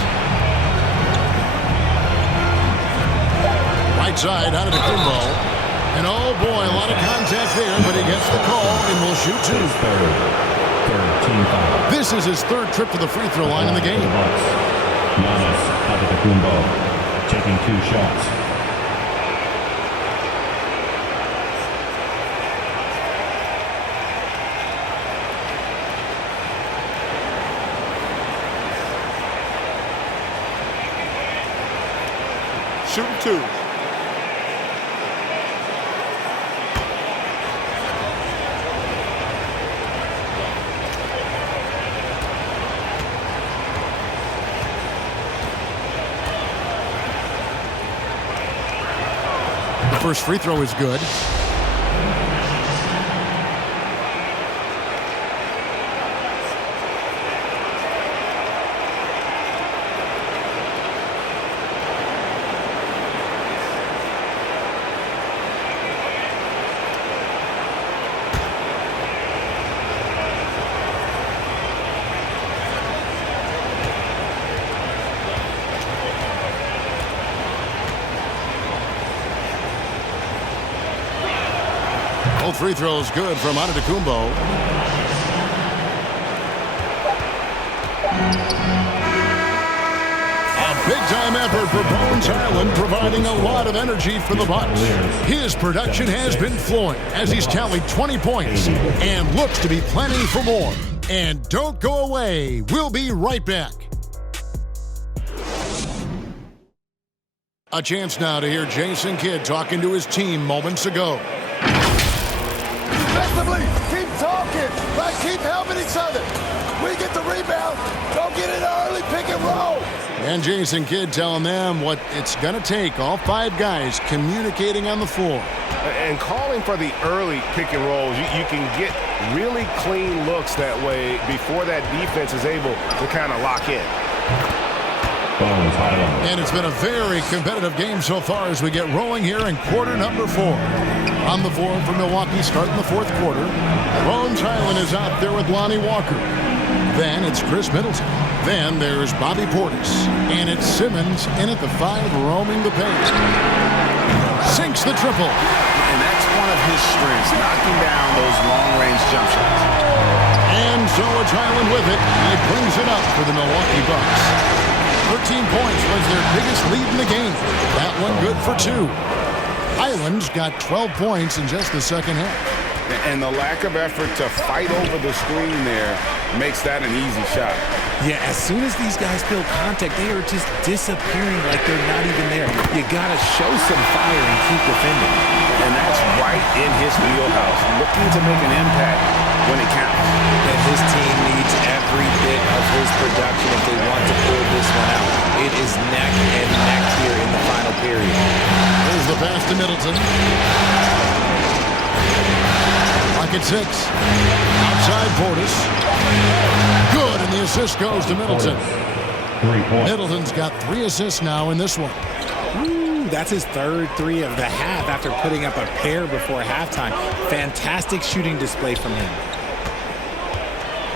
Right side out of the Antetokounmpo. And oh boy, a lot of contact there, but he gets the call and will shoot 2. Third team foul. This is his 3rd trip to the free throw line in the game. Giannis Antetokounmpo taking 2 shots. Shooting 2. The first free throw is good. free throw's good from Antetokounmpo. A big-time effort for Bones Island, providing a lot of energy for the Bucks. His production has been flowing as he's tallied 20 points and looks to be planning for more. And don't go away. We'll be right back. A chance now to hear Jason Kidd talking to his team moments ago. Defensively, keep talking. Like, keep helping each other. We get the rebound. Go get it early, pick and roll. And Jason Kidd telling them what it's going to take. All 5 guys communicating on the floor. And calling for the early pick and rolls. You can get really clean looks that way before that defense is able to kind of lock in. And it's been a very competitive game so far as we get rolling here in quarter number 4. On the floor for Milwaukee starting the 4th quarter. Bones Island is out there with Lonnie Walker. Then it's Chris Middleton. Then there's Bobby Portis. And it's Simmons in at the 5 roaming the paint. Sinks the triple. And that's one of his strengths, knocking down those long-range jump shots. And so it's Island with it. He brings it up for the Milwaukee Bucks. 13 points was their biggest lead in the game. That one good for 2. Island's got 12 points in just the second half. And the lack of effort to fight over the screen there makes that an easy shot. Yeah, as soon as these guys feel contact, they are just disappearing like they're not even there. You got to show some fire and keep defending. And that's right in his wheelhouse, looking to make an impact when it counts. And his team needs every bit of his production if they want to pull this one out. It is neck and neck here in the final period. Here's the pass to Middleton. Clock at 6. Outside Portis. Good, and the assist goes to Middleton. 3 points. Middleton's got 3 assists now in this one. Ooh, that's his 3rd 3 of the half after putting up a pair before halftime. Fantastic shooting display from him.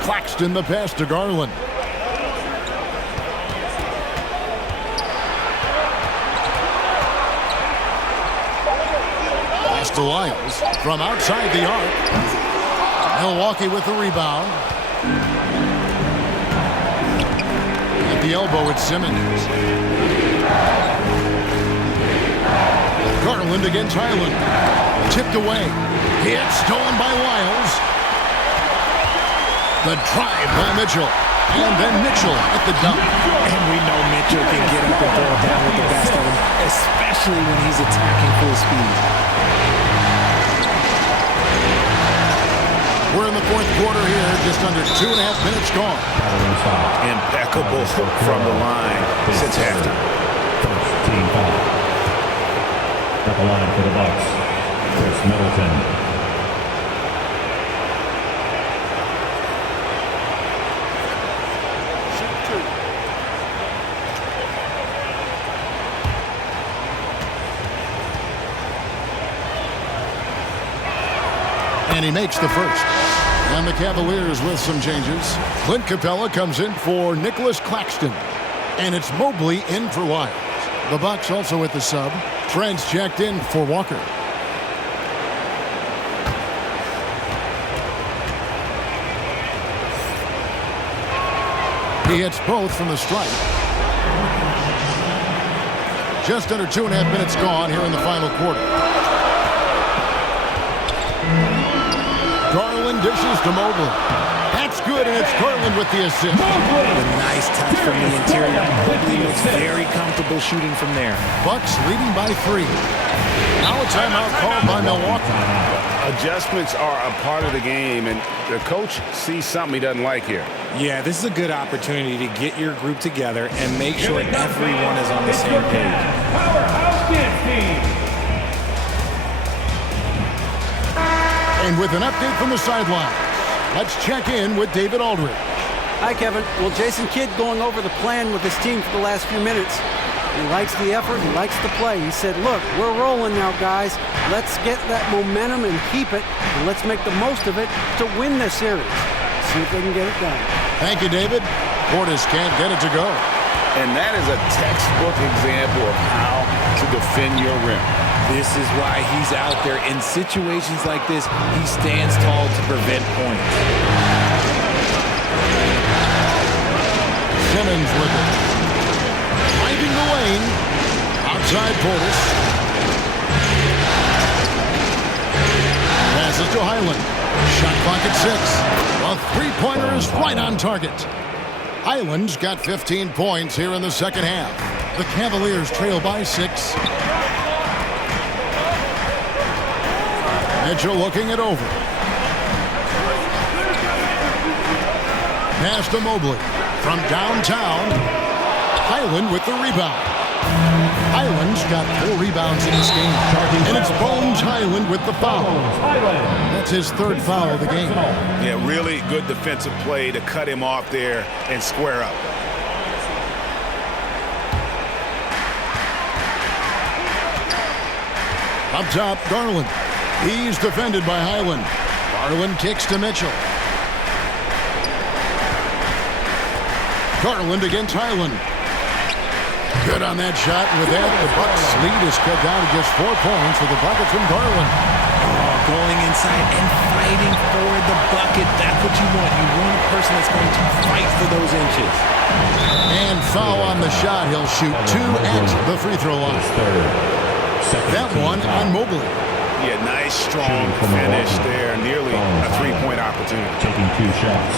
Claxton the pass to Garland. Pass to Lyles from outside the arc. Milwaukee with the rebound. At the elbow, it's Simmons. Garland against Highland. Tipped away. Hit stolen by Lyles. The drive by Mitchell. And then Mitchell at the dunk. And we know Mitchell can get up and throw it down with the best of them, especially when he's attacking full speed. We're in the 4th quarter here, just under 2.5 minutes gone. Impeccable from the line since halftime. First team foul. At the line for the Bucks, Chris Middleton. And he makes the first. And the Cavaliers with some changes. Clint Capella comes in for Nicholas Claxton. And it's Mobley in for Lyles. The Bucks also with the sub. Trent's checked in for Walker. He hits both from the stripe. Just under 2.5 minutes gone here in the final quarter. Garland dishes to Mobley. That's good, and it's Garland with the assist. A nice touch from the interior. Mobley looks very comfortable shooting from there. Bucks leading by 3. Now a timeout called by Milwaukee. Adjustments are a part of the game, and the coach sees something he doesn't like here. Yeah, this is a good opportunity to get your group together and make sure everyone is on the same page. Powerhouse dance team. And with an update from the sideline, let's check in with David Aldridge. Hi, Kevin. Well, Jason Kidd going over the plan with his team for the last few minutes. He likes the effort. He likes the play. He said, look, we're rolling now, guys. Let's get that momentum and keep it, and let's make the most of it to win this series. See if they can get it done. Thank you, David. Portis can't get it to go. And that is a textbook example of how to defend your rim. This is why he's out there. In situations like this, he stands tall to prevent points. Simmons with it. Driving the lane. Outside Portis. Passes to Highland. Shot clock at 6. A three-pointer is right on target. Highland's got 15 points here in the second half. The Cavaliers trail by 6. Mitchell looking it over. Pass to Mobley. From downtown, Highland with the rebound. Highland's got 4 rebounds in this game. And it's Bones Highland with the foul. That's his 3rd foul of the game. Yeah, really good defensive play to cut him off there and square up. Up top, Garland. He's defended by Highland. Garland kicks to Mitchell. Garland against Highland. Good on that shot. With that, the Bucks lead is cut down to just 4 points with a bucket from Garland. Going inside and fighting for the bucket. That's what you want. You want a person that's going to fight for those inches. And foul on the shot. He'll shoot 2 at the free throw line. That one on Mobley. Yeah, nice, strong finish there. Nearly a 3-point opportunity. Taking 2 shots.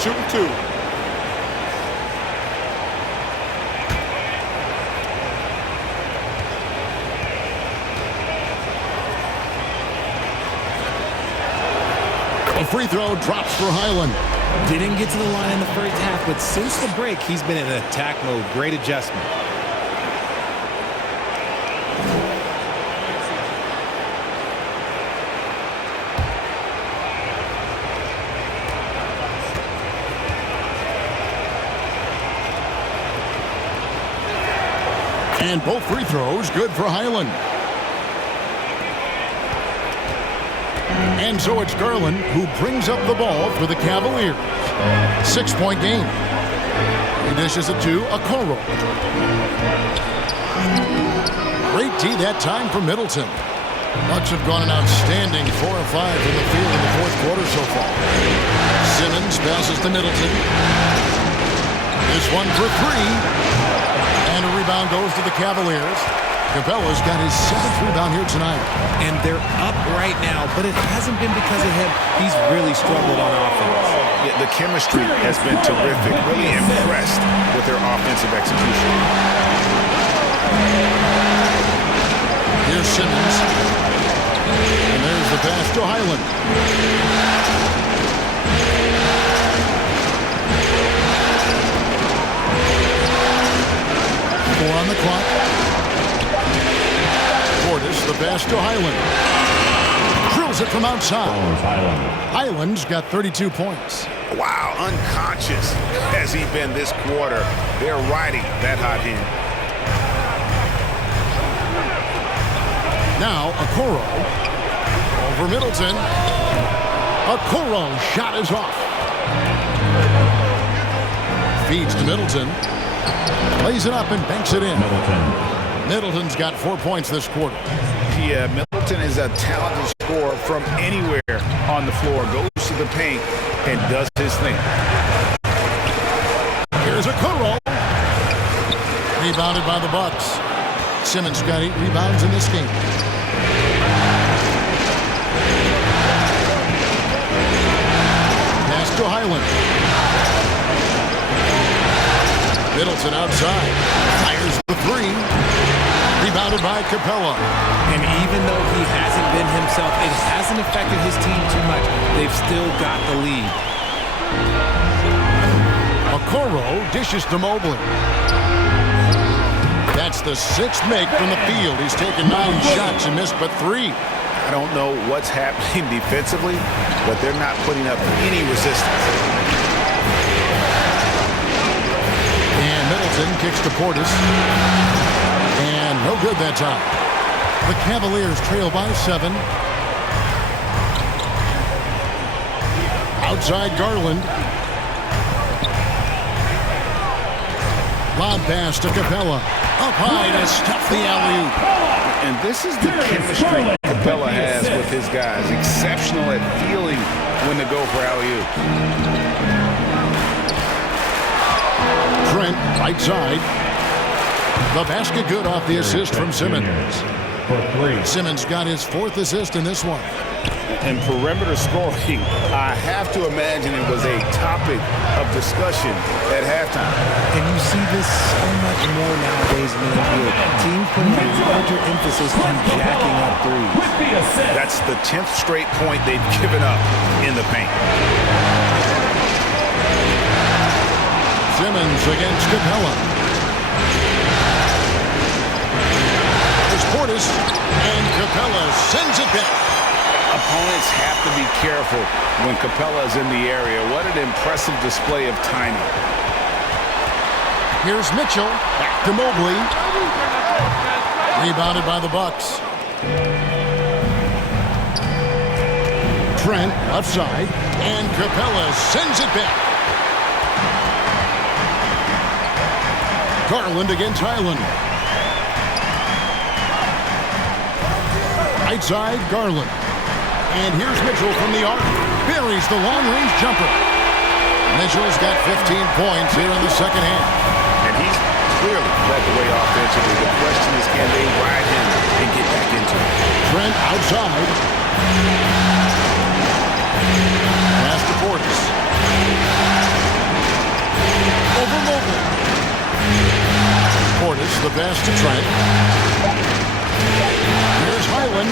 Shooting 2. A free throw drops for Highland. Didn't get to the line in the first half, but since the break, he's been in attack mode. Great adjustment. And both free throws good for Highland. And so it's Garland who brings up the ball for the Cavaliers. 6-point game. He dishes it to Okoro. Great D that time for Middleton. Bucks have gone an outstanding 4 of 5 from the field in the 4th quarter so far. Simmons passes to Middleton. This one for 3. And a rebound goes to the Cavaliers. Capella's got his 7th rebound here tonight. And they're up right now, but it hasn't been because of him. He's really struggled on offense. Yeah, the chemistry has been terrific. Really impressed with their offensive execution. Here's Simmons. And there's the pass to Highland. 4 on the clock. Portis, the pass to Highland. Drills it from outside. Highland's got 32 points. Wow, unconscious has he been this quarter. They're riding that hot hand. Now, Okoro. Over Middleton. Okoro's shot is off. Feeds to Middleton. Lays it up and banks it in. Middleton's got 4 points this quarter. Yeah, Middleton is a talented scorer from anywhere on the floor. Goes to the paint and does his thing. Here's Okoro. Rebounded by the Bucks. Simmons got 8 rebounds in this game. Pass to Highland. Middleton outside. Fires the 3. Rebounded by Capella. And even though he hasn't been himself, it hasn't affected his team too much. They've still got the lead. Okoro dishes to Mobley. That's the 6th make from the field. He's taken 9 shots and missed but 3. I don't know what's happening defensively, but they're not putting up any resistance. And Middleton kicks to Portis. And no good that time. The Cavaliers trail by 7. Outside Garland. Lob pass to Capella. Up high to stuff the alley-oop. And this is the chemistry Capella has with his guys. Exceptional at feeling when to go for alley-oop. Trent, right side. The basket good off the assist from Simmons. Simmons got his 4th assist in this one. And perimeter scoring, I have to imagine it was a topic of discussion at halftime. And you see this so much more nowadays in the NBA. Teams putting a larger emphasis on jacking up threes. That's the 10th straight point they've given up in the paint. Simmons against Capella. There's Portis, and Capella sends it back. Opponents have to be careful when Capella is in the area. What an impressive display of timing. Here's Mitchell. Back to Mobley. Rebounded by the Bucks. Trent, left side. And Capella sends it back. Garland against Highland. Right side, Garland. And here's Mitchell from the arc. Buries the long-range jumper. Mitchell's got 15 points here in the second half. And he's clearly led the way offensively. The question is, can they ride him and get back into it? Trent outside. Pass to Portis. Over Mobley. Portis, the pass to Trent. Here's Highland.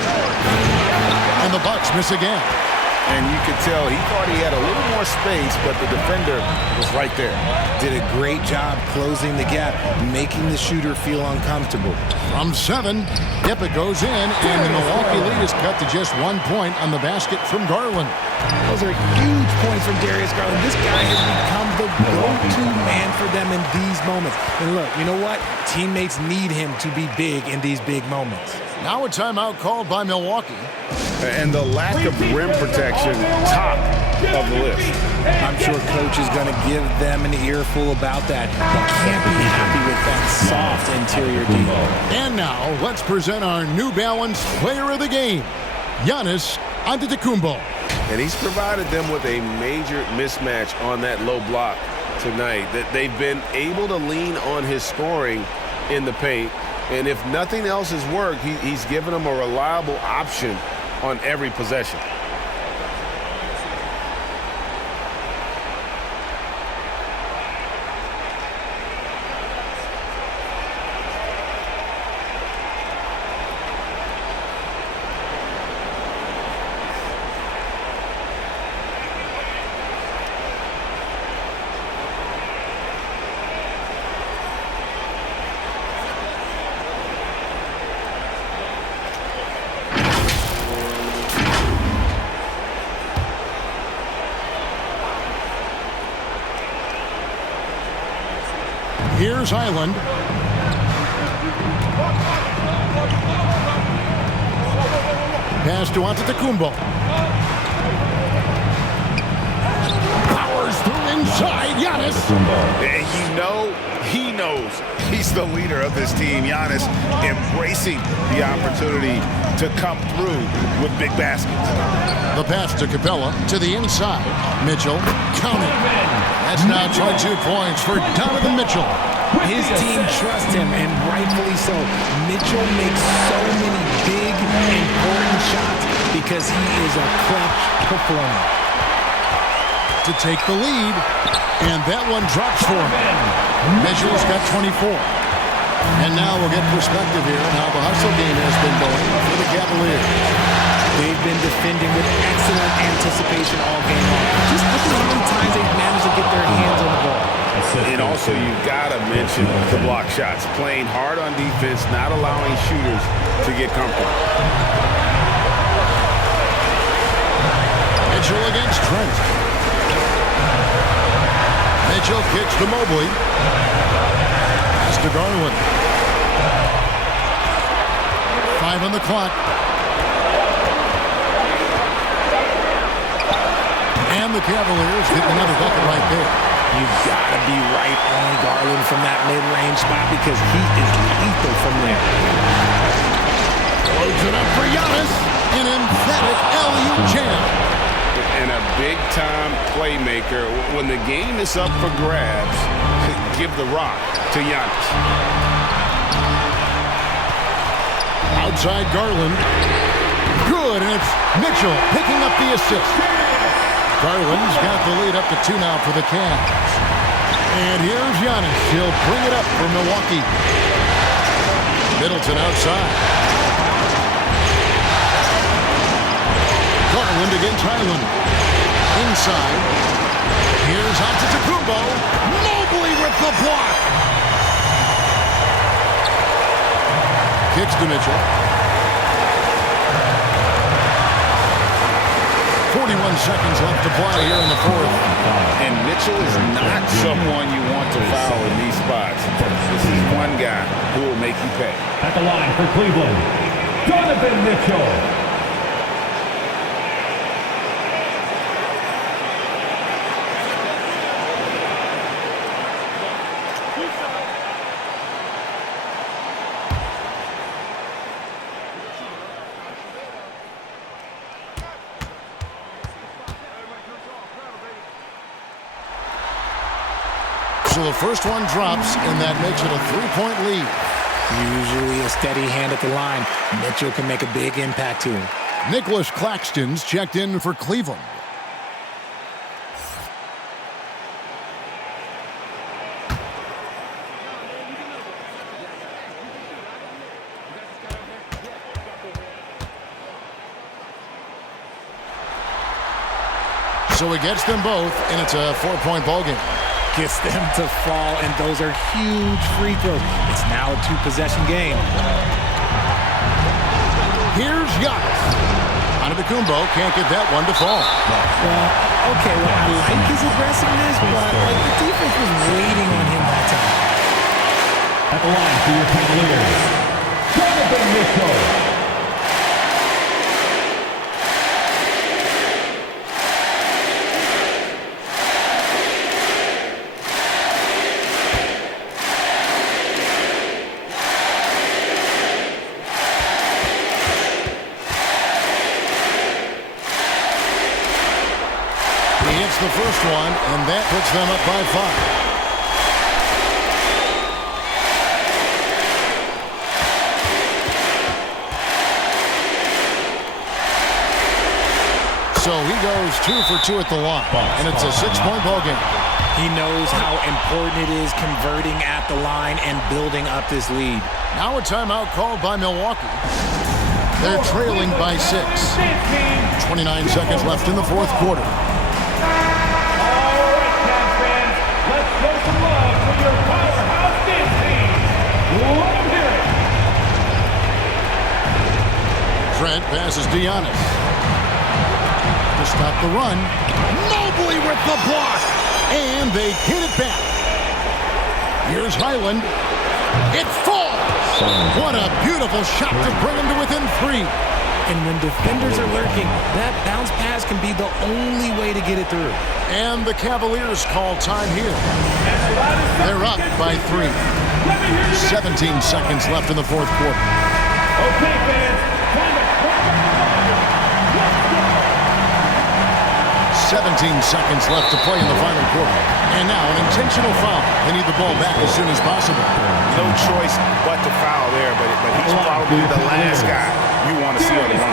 And the Bucks miss again. And you could tell he thought he had a little more space, but the defender was right there. Did a great job closing the gap, making the shooter feel uncomfortable. From 7, it goes in, and the Milwaukee lead is cut to just 1 point on the basket from Garland. Those are huge points from Darius Garland. This guy has become the go-to man for them in these moments. And look, you know what? Teammates need him to be big in these big moments. Now a timeout called by Milwaukee. And the lack of rim protection, top of the list. I'm sure coach is going to give them an earful about that. They can't be happy with that soft interior D. And now, let's present our New Balance player of the game, Giannis Antetokounmpo. And he's provided them with a major mismatch on that low block tonight. That they've been able to lean on his scoring in the paint. And if nothing else has worked, he's given them a reliable option on every possession. Here's Highland. Pass to Antetokounmpo. Powers through inside. Giannis. And you know, he knows he's the leader of this team. Giannis embracing the opportunity to come through with big baskets. The pass to Capella to the inside. Mitchell counting. That's now 22 points for Donovan Mitchell. His team trusts him, and rightfully so. Mitchell makes so many big, important shots because he is a clutch performer. To take the lead, and that one drops for him. Mitchell's got 24. And now we'll get perspective here on how the hustle game has been going for the Cavaliers. They've been defending with excellent anticipation all game long. Just look at how many times they've managed to get their hands on the ball. And also, you've got to mention the block shots. Playing hard on defense, not allowing shooters to get comfortable. Mitchell against Trent. Mitchell kicks to Mobley. Pass to Garland. 5 on the clock. And And the Cavaliers getting another bucket right there. You've got to be right on Garland from that mid-range spot because he is lethal from there. Loads it up for Giannis. An emphatic alley-oop jam. And a big-time playmaker. When the game is up for grabs, give the rock to Giannis. Outside Garland. Good, and it's Mitchell picking up the assist. Garland's got the lead up to 2 now for the Cavs. And here's Giannis. He'll bring it up for Milwaukee. Middleton outside. Garland against Highland. Inside. Here's Antetokounmpo. Mobley with the block. Kicks to Mitchell. 41 seconds left to play here in the fourth. And Mitchell is not someone you want to foul in these spots. This is one guy who will make you pay. At the line for Cleveland, Donovan Mitchell. So the first one drops, and that makes it a 3-point lead. Usually a steady hand at the line. Mitchell can make a big impact too. Nicholas Claxton's checked in for Cleveland. So he gets them both, and it's a 4-point ball game. Gets them to fall, and those are huge free throws. It's now a 2-possession game. Here's Giannis. Antetokounmpo can't get that one to fall. Okay, well, I like his aggressiveness, but the defense was waiting on him that time. At the line for your Cavaliers, Donovan Mitchell. The first one, and that puts them up by 5. So he goes 2 for 2 at the line, and it's a 6-point ball game. He knows how important it is converting at the line and building up this lead. Now a timeout called by Milwaukee. They're trailing by 6. 29 seconds left in the fourth quarter. Trent passes Giannis. To stop the run. Mobley with the block. And they hit it back. Here's Highland. It falls. What a beautiful shot to bring him to within 3. And when defenders are lurking, that bounce pass can be the only way to get it through. And the Cavaliers call time here. They're up by 3. 17 seconds left in the fourth quarter. Okay, fans. 17 seconds left to play in the final quarter. And now an intentional foul. They need the ball back as soon as possible. No choice but to foul there, but he's probably the last guy you want to see on the run.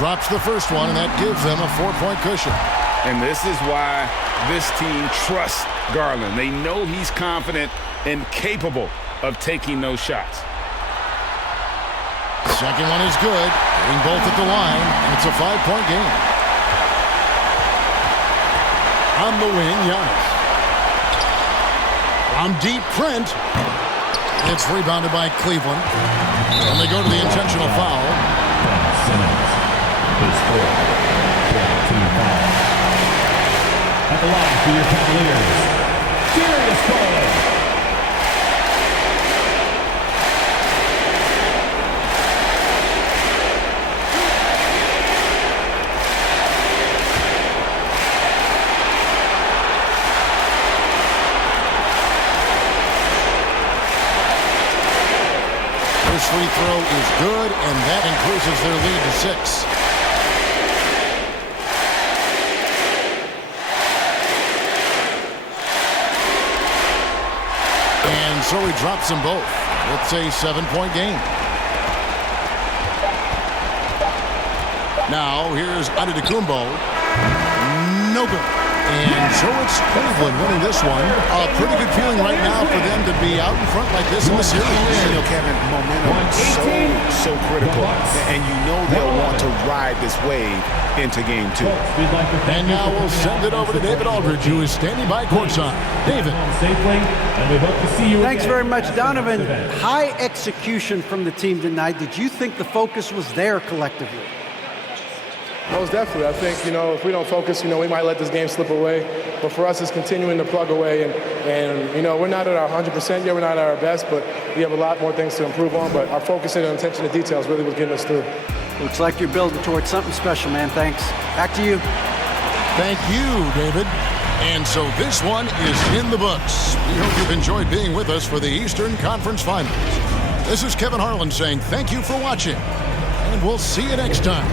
Drops the first one, and that gives them a 4-point cushion. And this is why this team trusts Garland. They know he's confident and capable of taking those shots. Second one is good. Getting both at the line, and it's a 5-point game. On the wing, Giannis. From deep, Trent. It's rebounded by Cleveland. And they go to the intentional foul. His fourth. the line for your Cavaliers, Giannis. This free throw is good, and that increases their lead to 6. And so he drops them both. It's a 7-point game. Now here's Antetokounmpo. No good. And so it's Cleveland winning this one. A pretty good feeling right now for them to be out in front like this in the series. You know, Kevin, momentum is so critical. And you know they'll want to ride this wave into game 2. And now we'll send it over to David Aldridge, who is standing by courtside. David. Thanks very much, Donovan. High execution from the team tonight. Did you think the focus was there collectively? Most definitely. I think, if we don't focus, we might let this game slip away. But for us, it's continuing to plug away. And we're not at our 100% yet. We're not at our best, but we have a lot more things to improve on. But our focus and attention to details really was getting us through. Looks like you're building towards something special, man. Thanks. Back to you. Thank you, David. And so this one is in the books. We hope you've enjoyed being with us for the Eastern Conference Finals. This is Kevin Harlan saying thank you for watching, and we'll see you next time.